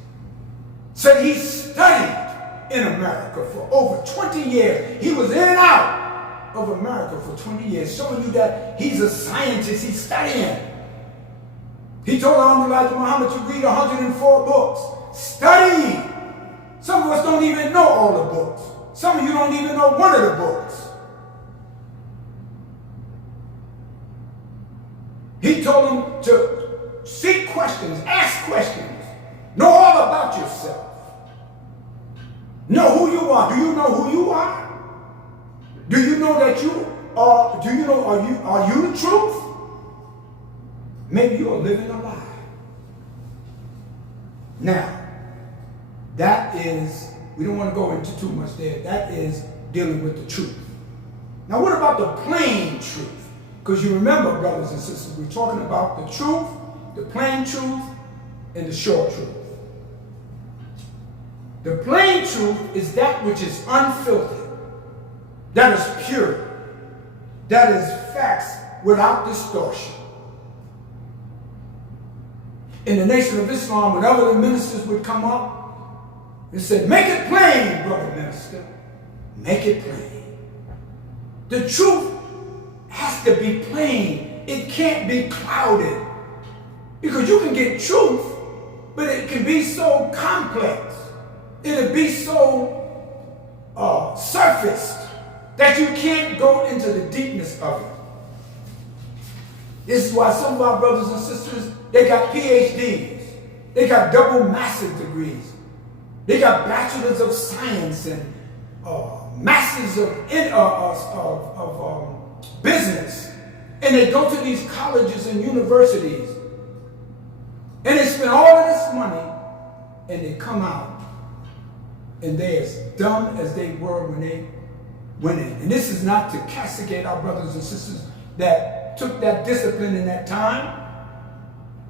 Said he studied in America for over 20 years. He was in and out of America for 20 years, showing you that he's a scientist, he's studying. He told Honorable Elijah Muhammad to read 104 books. Study! Some of us don't even know all the books. Some of you don't even know one of the books. He told them to seek questions, ask questions, know all about yourself. Know who you are. Do you know who you are? Do you know that you are, are you the truth? Maybe you are living a lie. Now, that is, we don't want to go into too much there. That is dealing with the truth. Now, what about the plain truth? Because you remember, brothers and sisters, we're talking about the truth, the plain truth, and the short truth. The plain truth is that which is unfiltered, that is pure, that is facts without distortion. In the Nation of Islam, whenever the ministers would come up, they said, make it plain, brother minister. Make it plain. The truth has to be plain. It can't be clouded. Because you can get truth, but it can be so complex. It'll be so surfaced that you can't go into the deepness of it. This is why some of our brothers and sisters, they got PhDs. They got double master's degrees. They got bachelors of science and masters of business. And they go to these colleges and universities. And they spend all of this money. And they come out. And they're as dumb as they were when they winning. And this is not to castigate our brothers and sisters that took that discipline in that time.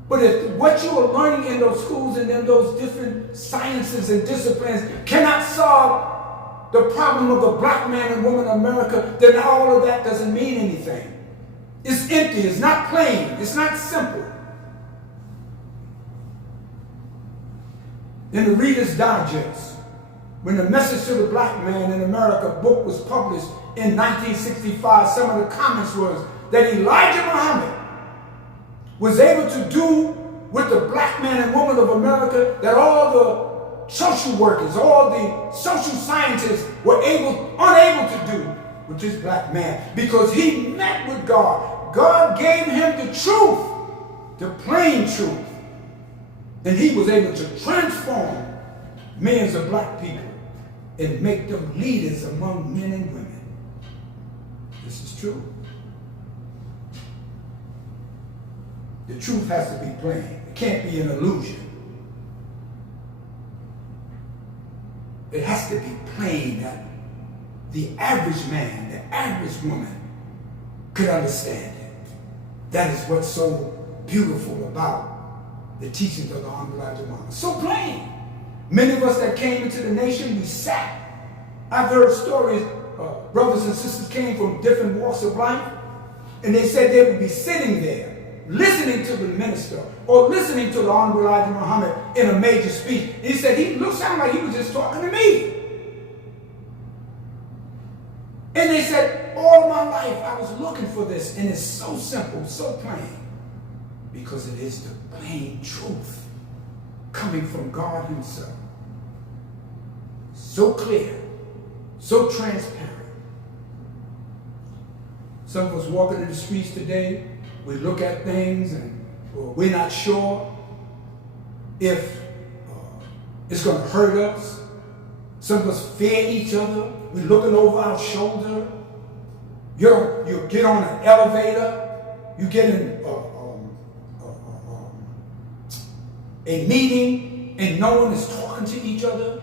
But if what you are learning in those schools and in those different sciences and disciplines cannot solve the problem of the black man and woman of America, then all of that doesn't mean anything. It's empty, it's not plain, it's not simple. In the Reader's Digest, when the Message to the Black Man in America book was published in 1965, some of the comments was that Elijah Muhammad was able to do with the black man and woman of America that all the social workers, all the social scientists were unable to do with this black man, because he met with God. God gave him the truth, the plain truth. And he was able to transform millions of black people and make them leaders among men and women. This is true. The truth has to be plain. It can't be an illusion. It has to be plain that the average man, the average woman could understand it. That is what's so beautiful about the teachings of the Honorable Elijah Muhammad. So plain. Many of us that came into the nation, we sat. I've heard stories, brothers and sisters came from different walks of life, and they said they would be sitting there, listening to the minister, or listening to the Honorable Elijah Muhammad in a major speech. And he said, he sounded like he was just talking to me. And they said, all my life I was looking for this, and it's so simple, so plain, because it is the plain truth coming from God himself. So clear, so transparent. Some of us walking in the streets today, we look at things and we're not sure if it's going to hurt us. Some of us fear each other. We're looking over our shoulder. You get on an elevator. You get in a meeting and no one is talking to each other.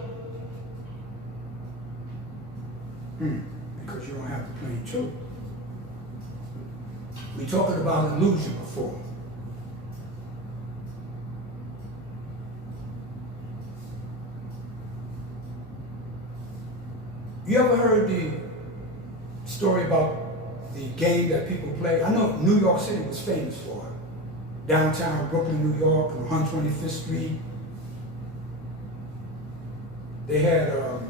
Because you don't have the plain truth. We talked about illusion before. You ever heard the story about the game that people play? I know New York City was famous for it. Downtown Brooklyn, New York, on 125th Street. They had a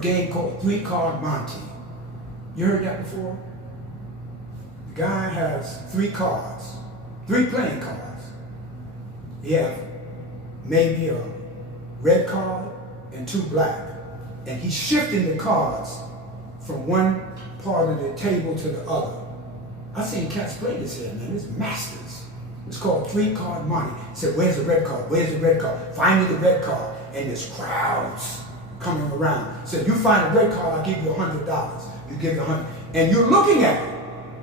game called Three Card Monte. You heard that before? The guy has 3 cards, 3 playing cards. He has maybe a red card and 2 black. And he's shifting the cards from one part of the table to the other. I've seen cats play this here, man. It's masters. It's called 3 Card Monte. He said, where's the red card? Where's the red card? Find me the red card. And there's crowds coming around. Said, you find a red card, I'll give you $100. You give it $100. And you're looking at it.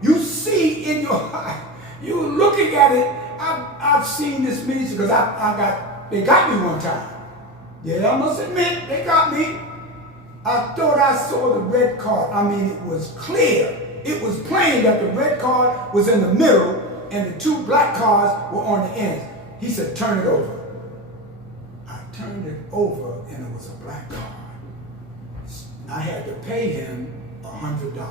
You see in your eye. You're looking at it. I've seen this many because they got me one time. Yeah, I must admit, they got me. I thought I saw the red card. I mean, it was clear. It was plain that the red card was in the middle and the 2 black cards were on the ends. He said, turn it over. I turned it over and it was a black card. I had to pay him $100.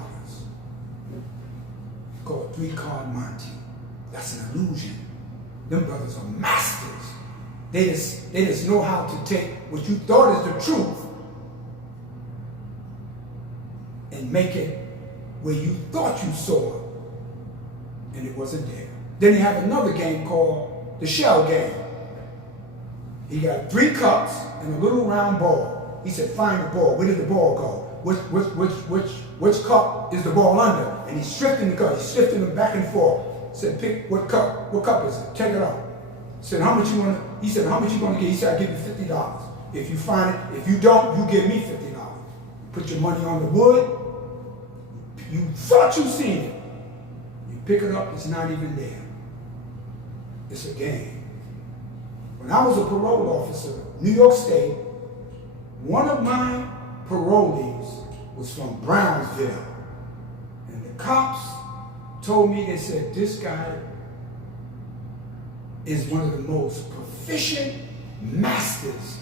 Called 3 Card Monte. That's an illusion. Them brothers are masters. They just know how to take what you thought is the truth and make it where you thought you saw it, and it wasn't there. Then he have another game called the shell game. He got 3 cups and a little round ball. He said, find the ball. Where did the ball go? Which cup is the ball under? And he's shifting the cup. He's shifting them back and forth. He said, pick what cup. What cup is it? Take it out. He said, how much you want to? He said, how much you going to get? He said, I'll give you $50. If you find it, if you don't, you give me $50. Put your money on the wood. You thought you seen it. You pick it up, it's not even there. It's a game. When I was a parole officer, New York State, one of my parolees was from Brownsville. And the cops told me, they said, this guy is one of the most proficient masters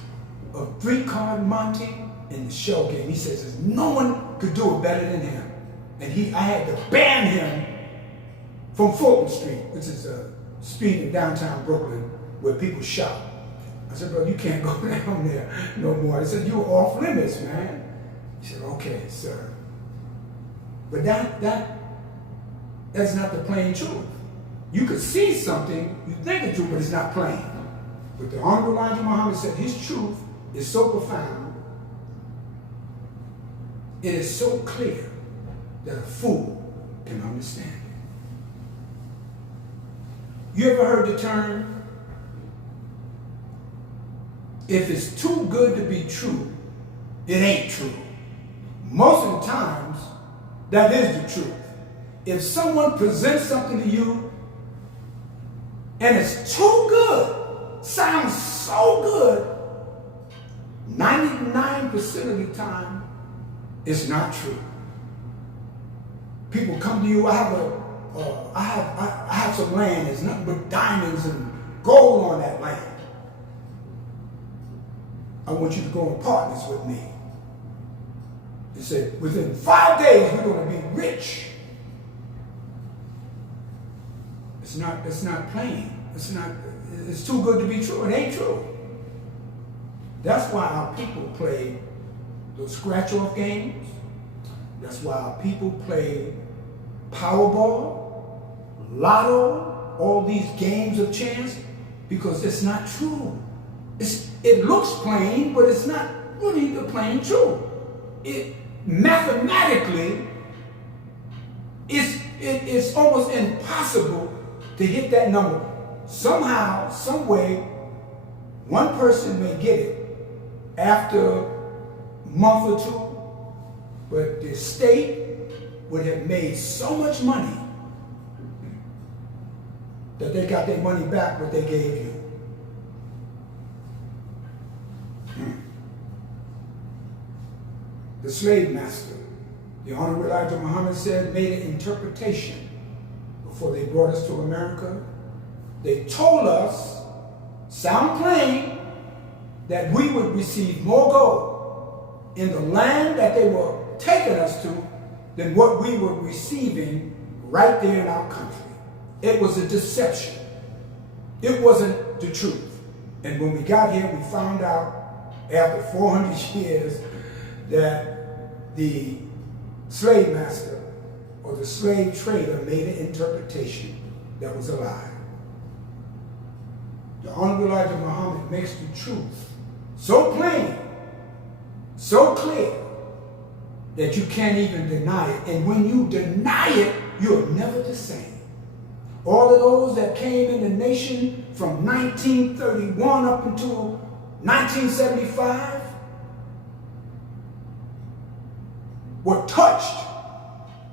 of three-card Monte in the shell game. He says no one could do it better than him. And I had to ban him from Fulton Street, which is a street in downtown Brooklyn where people shop. I said, bro, you can't go down there no more. He said, you're off limits, man. He said, okay, sir. But that's not the plain truth. You could see something, you think it's true, but it's not plain. But the Honorable Elijah Muhammad said his truth is so profound, it is so clear that a fool can understand it. You ever heard the term, if it's too good to be true, it ain't true? Most of the times, that is the truth. If someone presents something to you and it's too good, sounds so good, 99% of the time, it's not true. People come to you, I have some land, there's nothing but diamonds and gold on that land. I want you to go in partners with me. They said, within 5 days, we're going to be rich. It's not plain. It's too good to be true. It ain't true. That's why our people play those scratch-off games. That's why our people play Powerball, Lotto, all these games of chance, because it's not true. It looks plain, but it's not really the plain truth. Mathematically, it's almost impossible to hit that number. Somehow, some way, one person may get it after a month or two, but the state would have made so much money that they got their money back what they gave you. The slave master, the Honorable Elijah Muhammad said, made an interpretation before they brought us to America. They told us, sound plain, that we would receive more gold in the land that they were taking us to than what we were receiving right there in our country. It was a deception. It wasn't the truth. And when we got here, we found out after 400 years that the slave master or the slave trader made an interpretation that was a lie. The Honorable Elijah Muhammad makes the truth so plain, so clear, that you can't even deny it. And when you deny it, you're never the same. All of those that came in the nation from 1931 up until 1975 were touched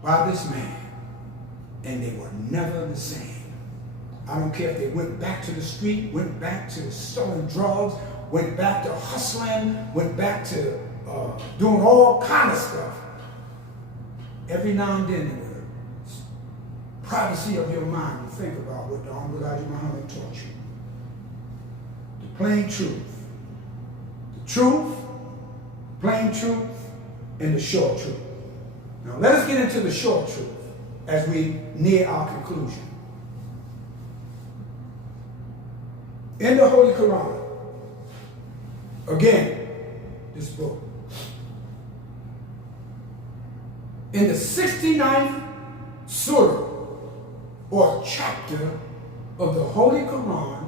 by this man, and they were never the same. I don't care if they went back to the street, went back to selling drugs, went back to hustling, went back to doing all kind of stuff. Every now and then, in the privacy of your mind, you think about what the Honorable Elijah Muhammad taught you. The plain truth. The truth, plain truth, and the short truth. Now let us get into the short truth as we near our conclusion. In the Holy Quran, again, this book, in the 69th surah or chapter of the Holy Quran,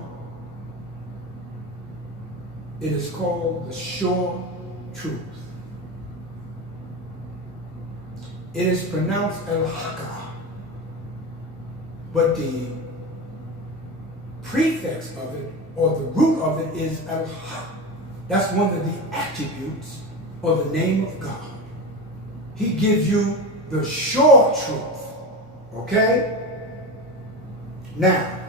it is called the Sure Truth. It is pronounced Al-Haqqa, but the prefix of it, or the root of it, is Al-Haq. That's one of the attributes or the name of God. He gives you the sure truth. Okay? Now,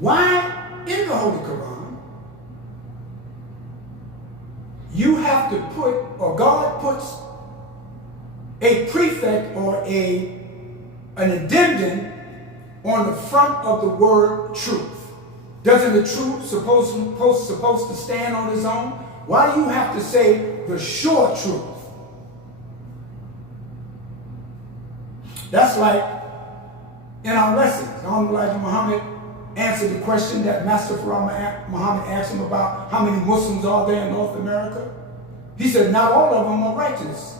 why in the Holy Quran you have to put, or God puts a prefix or an addendum on the front of the word truth. Doesn't the truth supposed to stand on its own? Why do you have to say the sure truth? That's like in our lessons. Elijah Muhammad answered the question that Master Farah Muhammad asked him about how many Muslims are there in North America. He said not all of them are righteous.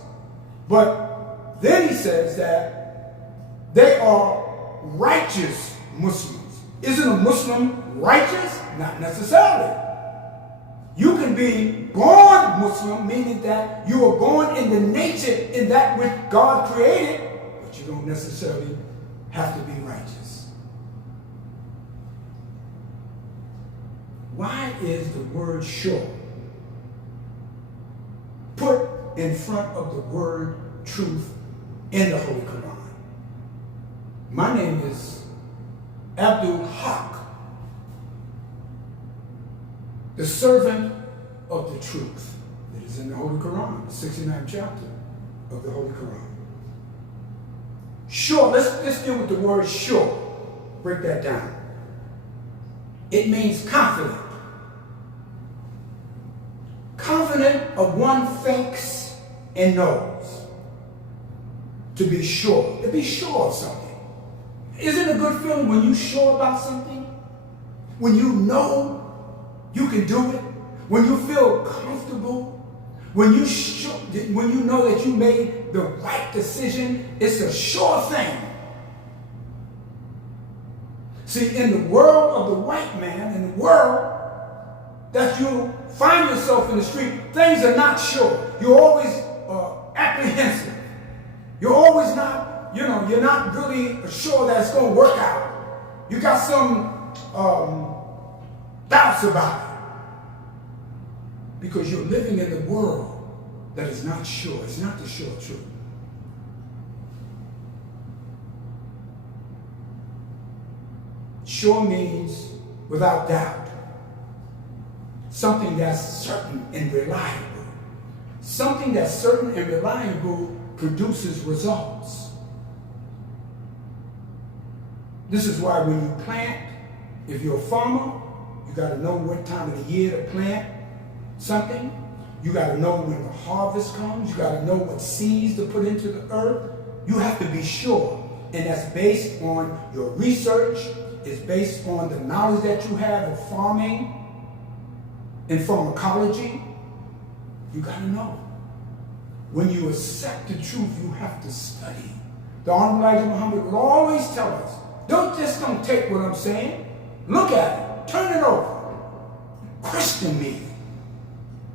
But then he says that they are righteous Muslims. Isn't a Muslim righteous? Not necessarily. You can be born Muslim, meaning that you are born in the nature, in that which God created, but you don't necessarily have to be righteous. Why is the word sure put in front of the word truth in the Holy Quran? My name is Abdul Haq, the servant of the truth. It is in the Holy Quran, the 69th chapter of the Holy Quran. Sure, let's deal with the word sure. Break that down. It means confident. Confident of one thinks and knows. To be sure. To be sure of something. Isn't it a good feeling when you're sure about something? When you know you can do it? When you feel comfortable? When you know that you made the right decision? It's a sure thing. See, in the world of the white man, in the world that you find yourself in the street, things are not sure. You're always apprehensive. You're always not, you're not really sure that it's going to work out. You got some doubts about it. Because you're living in the world that is not sure. It's not the sure truth. Sure means without doubt. Something that's certain and reliable. Something that's certain and reliable produces results. This is why when you plant, if you're a farmer, you got to know what time of the year to plant something. You got to know when the harvest comes. You got to know what seeds to put into the earth. You have to be sure. And that's based on your research. It's based on the knowledge that you have of farming and pharmacology. You got to know. When you accept the truth, you have to study. The Honorable Elijah Muhammad will always tell us, don't take what I'm saying. Look at it. Turn it over. Question me.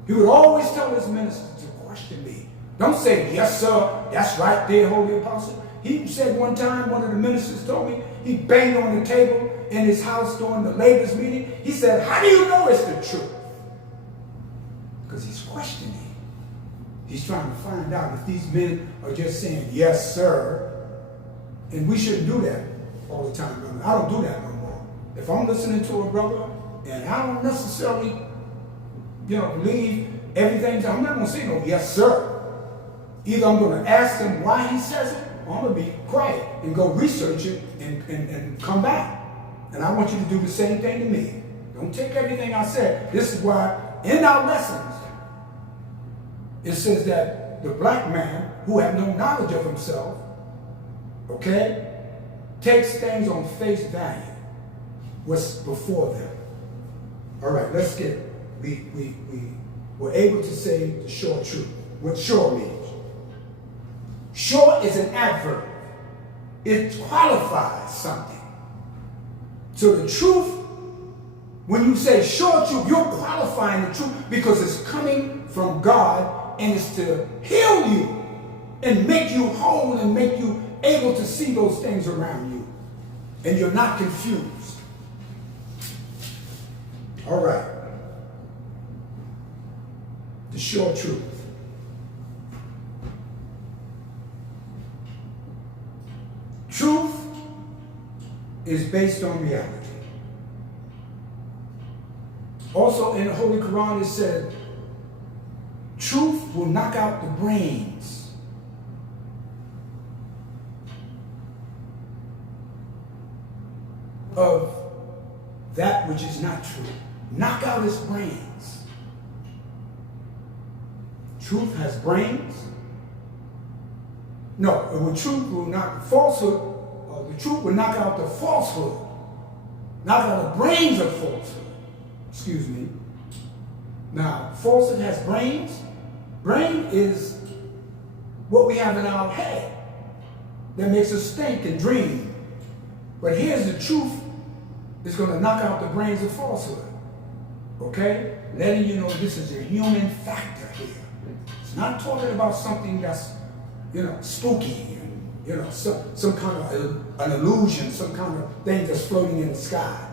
He would always tell his ministers to question me. Don't say, yes, sir, that's right there, Holy Apostle. He said one time, one of the ministers told me, he banged on the table in his house during the labors meeting. He said, how do you know it's the truth? Because he's questioning. He's trying to find out if these men are just saying, yes, sir. And we shouldn't do that all the time, brother. I don't do that no more. If I'm listening to a brother and I don't necessarily believe everything, I'm not going to say no, yes, sir. Either I'm going to ask him why he says it, or I'm going to be quiet and go research it and come back. And I want you to do the same thing to me. Don't take everything I said. This is why in our lessons, it says that the black man who have no knowledge of himself, takes things on face value, what's before them. All right, let's get we were able to say the sure truth. What sure means. Sure is an adverb. It qualifies something. So the truth, when you say sure truth, you're qualifying the truth because it's coming from God and it's to heal you and make you whole and make you able to see those things around you. And you're not confused. All right. The sure truth. Truth is based on reality. Also in the Holy Quran it said, truth will knock out the brains of that which is not true. Knock out his brains. Truth has brains. No, the truth will knock falsehood. The truth will knock out the falsehood. Knock out the brains of falsehood. Excuse me. Now, falsehood has brains. Brain is what we have in our head that makes us think and dream. But here's the truth. It's going to knock out the brains of falsehood. Okay? Letting you know this is a human factor here. It's not talking about something that's, spooky and, some kind of an illusion, some kind of thing that's floating in the sky.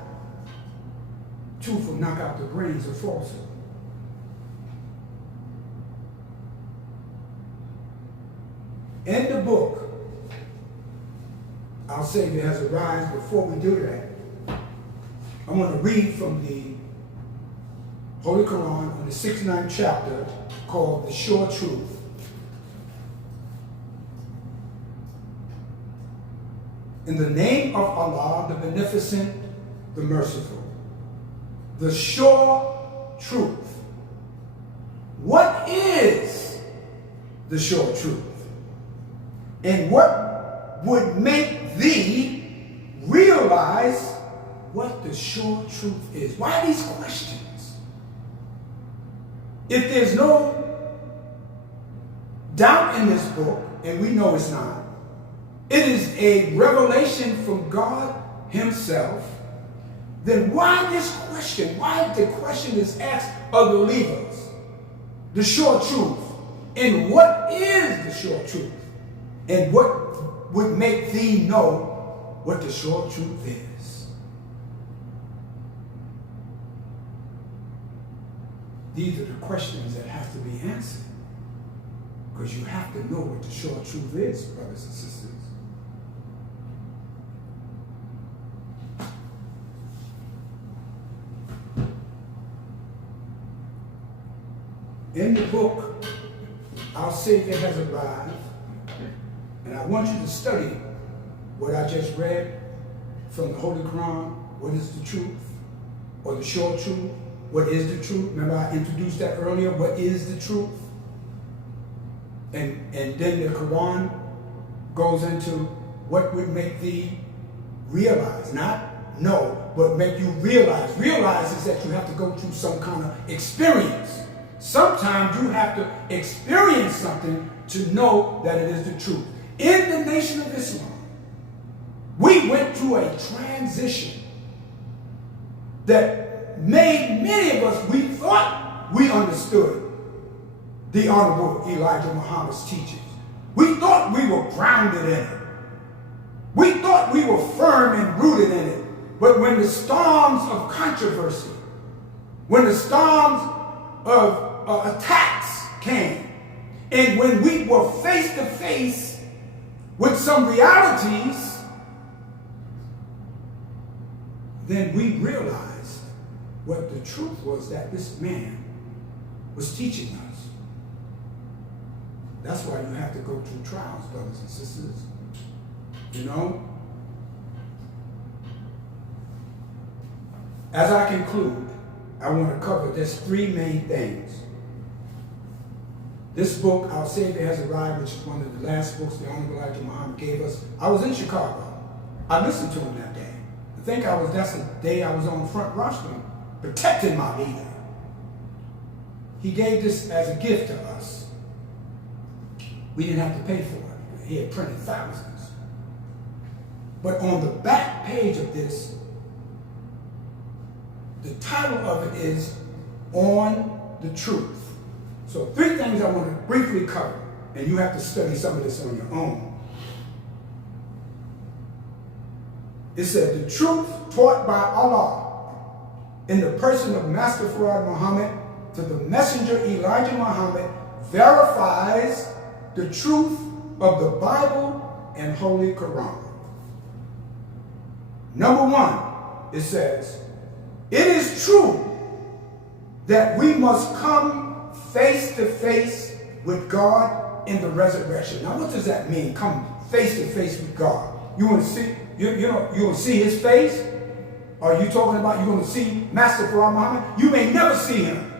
Truth will knock out the brains of falsehood. In the book, Our Savior Has Arrived. Before we do that, I want to read from the Holy Quran on the 69th chapter called The Sure Truth. In the name of Allah, the Beneficent, the Merciful. The sure truth. What is the sure truth? And what would make thee realize what the sure truth is? Why these questions? If there's no doubt in this book, and we know it's not, it is a revelation from God himself, then why this question? Why the question is asked of the believers? The sure truth. And what is the sure truth? And what would make thee know what the sure truth is? These are the questions that have to be answered. Because you have to know what the sure truth is, brothers and sisters. In the book, Our Savior Has Arrived, and I want you to study what I just read from the Holy Quran. What is the truth? Or the sure truth? What is the truth? Remember I introduced that earlier. What is the truth? And then the Quran goes into what would make thee realize, not know, but make you realize. Realize is that you have to go through some kind of experience. Sometimes you have to experience something to know that it is the truth. In the Nation of Islam, we went through a transition that made many of us, we thought we understood the Honorable Elijah Muhammad's teachings. We thought we were grounded in it. We thought we were firm and rooted in it. But when the storms of controversy, when the storms of attacks came, and when we were face to face with some realities, then we realized what the truth was that this man was teaching us. That's why you have to go through trials, brothers and sisters. As I conclude, I want to cover just three main things. This book, Our Savior Has Arrived, which is one of the last books the Honorable Elijah Muhammad gave us. I was in Chicago. I listened to him that day. That's the day I was on front rostrum, protecting my leader. He gave this as a gift to us. We didn't have to pay for it. He had printed thousands. But on the back page of this, the title of it is On the Truth. So three things I want to briefly cover, and you have to study some of this on your own. It said, the truth taught by Allah in the person of Master Fard Muhammad to the messenger Elijah Muhammad verifies the truth of the Bible and Holy Quran. Number one, it says, it is true that we must come face to face with God in the resurrection. Now, what does that mean? Come face to face with God. You want to see, you want to see his face? Are you talking about you're going to see Master Farah Muhammad? You may never see him.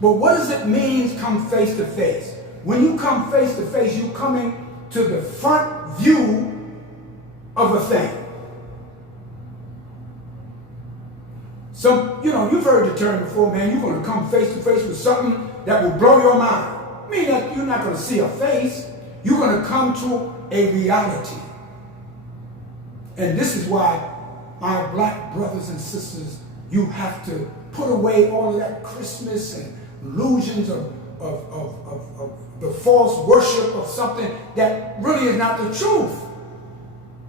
But what does it mean, come face to face? When you come face to face, you're coming to the front view of a thing. You've heard the term before, man, you're going to come face to face with something that will blow your mind. I mean, that you're not going to see a face. You're going to come to a reality. And this is why, my black brothers and sisters, you have to put away all of that Christmas and illusions of the false worship of something that really is not the truth.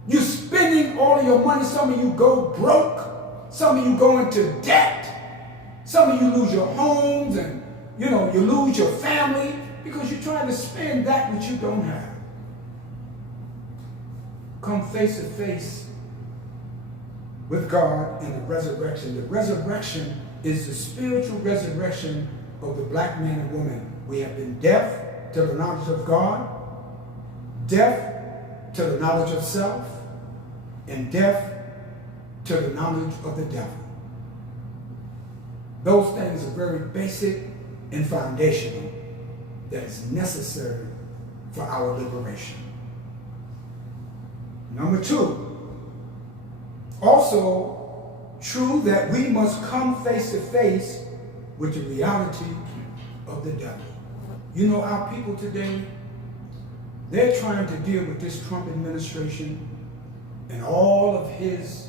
You're spending all of your money. Some of you go broke. Some of you go into debt. Some of you lose your homes and, you lose your family because you're trying to spend that which you don't have. Come face to face with God in the resurrection. The resurrection is the spiritual resurrection of the black man and woman. We have been deaf to the knowledge of God, deaf to the knowledge of self, and deaf to the knowledge of the devil. Those things are very basic and foundational that is necessary for our liberation. Number two, also true that we must come face to face with the reality of the devil. You know, our people today, they're trying to deal with this Trump administration and all of his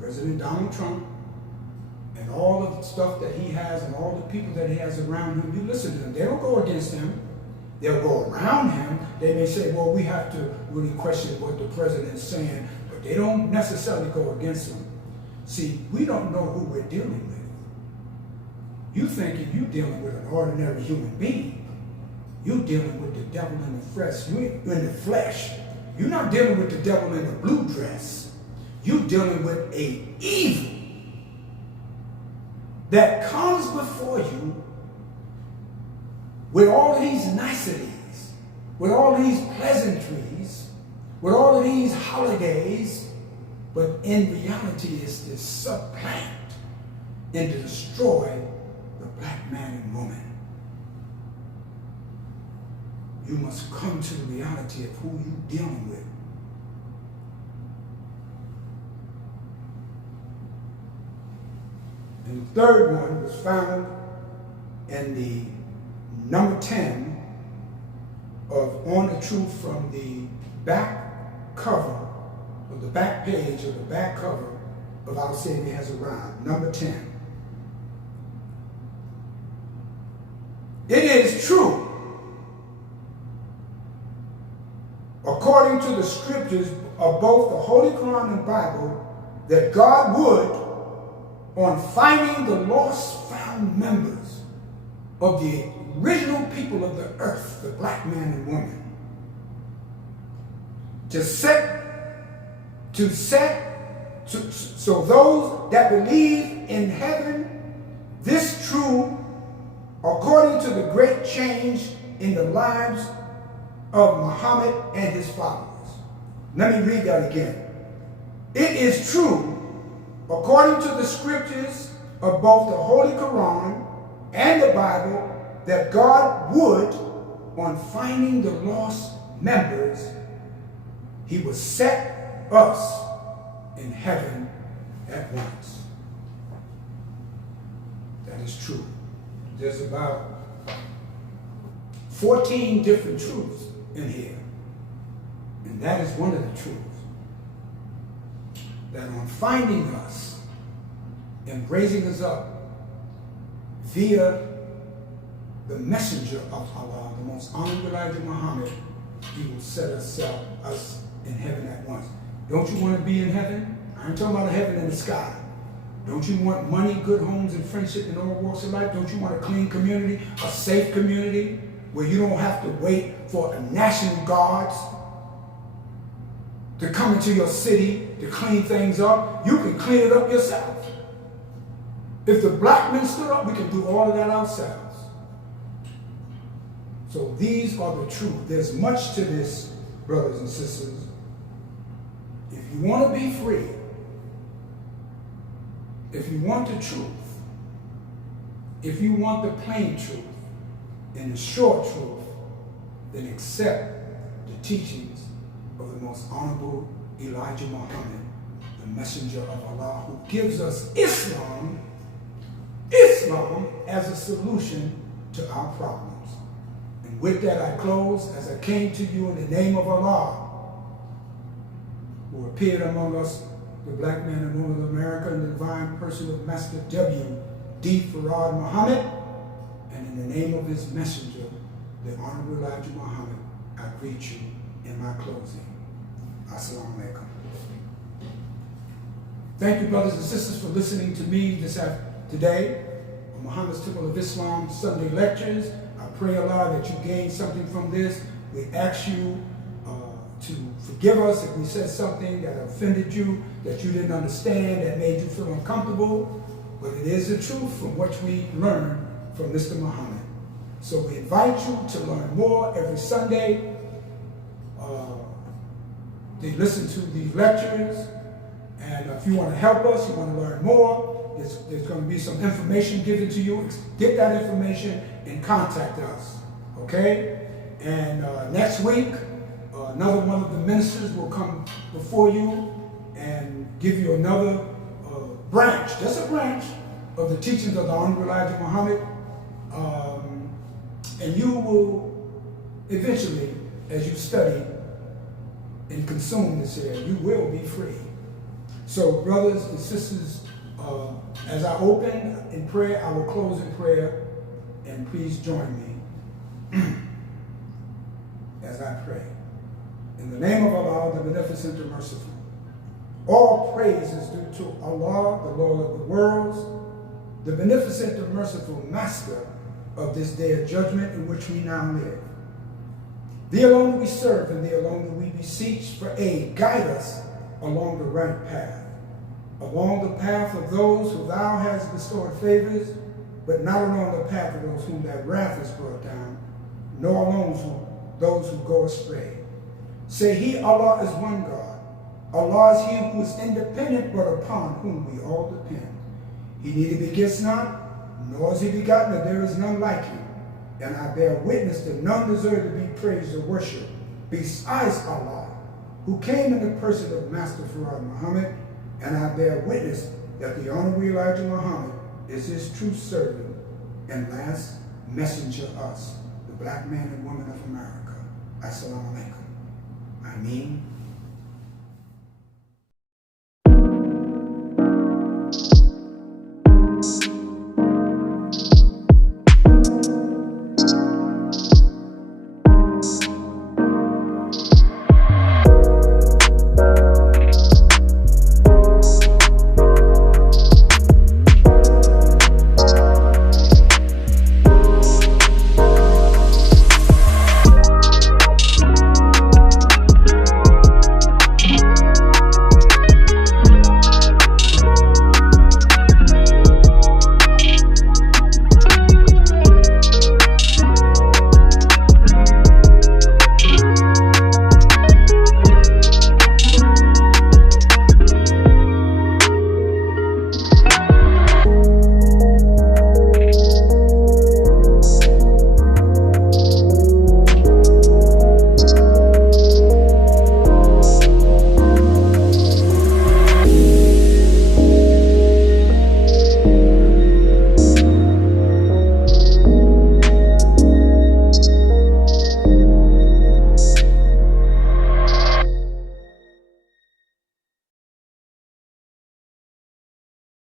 President Donald Trump, and all of the stuff that he has and all the people that he has around him. You listen to them. They don't go against him. They'll go around him. They may say, well, we have to really question what the president's saying, but they don't necessarily go against him. See, we don't know who we're dealing with. You thinking you're dealing with an ordinary human being. You're dealing with the devil in the flesh. You're in the flesh. You're not dealing with the devil in the blue dress. You're dealing with an evil that comes before you with all of these niceties, with all these pleasantries, with all of these holidays, but in reality is to supplant and to destroy the black man and woman. You must come to the reality of who you're dealing with. And the third one was found in the number 10 of On the Truth from the back cover, or the back page of the back cover of Our Savior Has Arrived, number 10. It is true, according to the scriptures of both the Holy Quran and Bible, that God would, on finding the lost found members of the original people of the earth, the black man and woman, so those that believe in heaven, this true, according to the great change in the lives of Muhammad and his followers. Let me read that again. It is true, according to the scriptures of both the Holy Quran and the Bible, that God would, on finding the lost members, he would set us in heaven at once. That is true. There's about 14 different truths in here. And that is one of the truths. That on finding us and raising us up via the messenger of Allah, the most honored Elijah Muhammad, he will set us in heaven at once. Don't you want to be in heaven? I ain't talking about a heaven in the sky. Don't you want money, good homes, and friendship in all walks of life? Don't you want a clean community, a safe community, where you don't have to wait for national guards to come into your city to clean things up? You can clean it up yourself. If the black men stood up, we can do all of that ourselves. So these are the truth. There's much to this, brothers and sisters. If you want to be free, if you want the truth, if you want the plain truth and the short truth, then accept the teachings of the most honorable Elijah Muhammad, the messenger of Allah, who gives us Islam as a solution to our problems. And with that I close, as I came to you in the name of Allah, who appeared among us, the black man and woman of America, in the divine person of Master W.D. Farad Muhammad, and in the name of his messenger, the Honorable Elijah Muhammad, I greet you in my closing. Assalamu alaikum. Thank you, brothers and sisters, for listening to me today on Muhammad's Temple of Islam Sunday lectures. I pray Allah that you gain something from this. We ask you to forgive us if we said something that offended you, that you didn't understand, that made you feel uncomfortable. But it is the truth from what we learned from Mr. Muhammad. So we invite you to learn more every Sunday. To listen to these lectures. And if you want to help us, you want to learn more, there's going to be some information given to you. Get that information and contact us. Okay? And next week, another one of the ministers will come before you and give you another branch, just a branch, of the teachings of the Honorable Elijah Muhammad. And you will eventually, as you study and consume this here, you will be free. So brothers and sisters, as I open in prayer, I will close in prayer, and please join me as I pray. In the name of Allah, the Beneficent and Merciful, all praise is due to Allah, the Lord of the worlds, the Beneficent and Merciful Master of this day of judgment in which we now live. Thee alone we serve, and thee alone do we beseech for aid. Guide us along the right path, along the path of those who thou hast bestowed favors, but not along the path of those whom thy wrath has brought down, nor alone those who go astray. Say he, Allah is one God. Allah is he who is independent, but upon whom we all depend. He neither begets not, nor is he begotten, and there is none like him. And I bear witness that none deserve to be praised or worshipped besides Allah, who came in the person of Master Farad Muhammad. And I bear witness that the Honorable Elijah Muhammad is his true servant and last messenger us, the black man and woman of America. Assalamu alaikum. Ameen.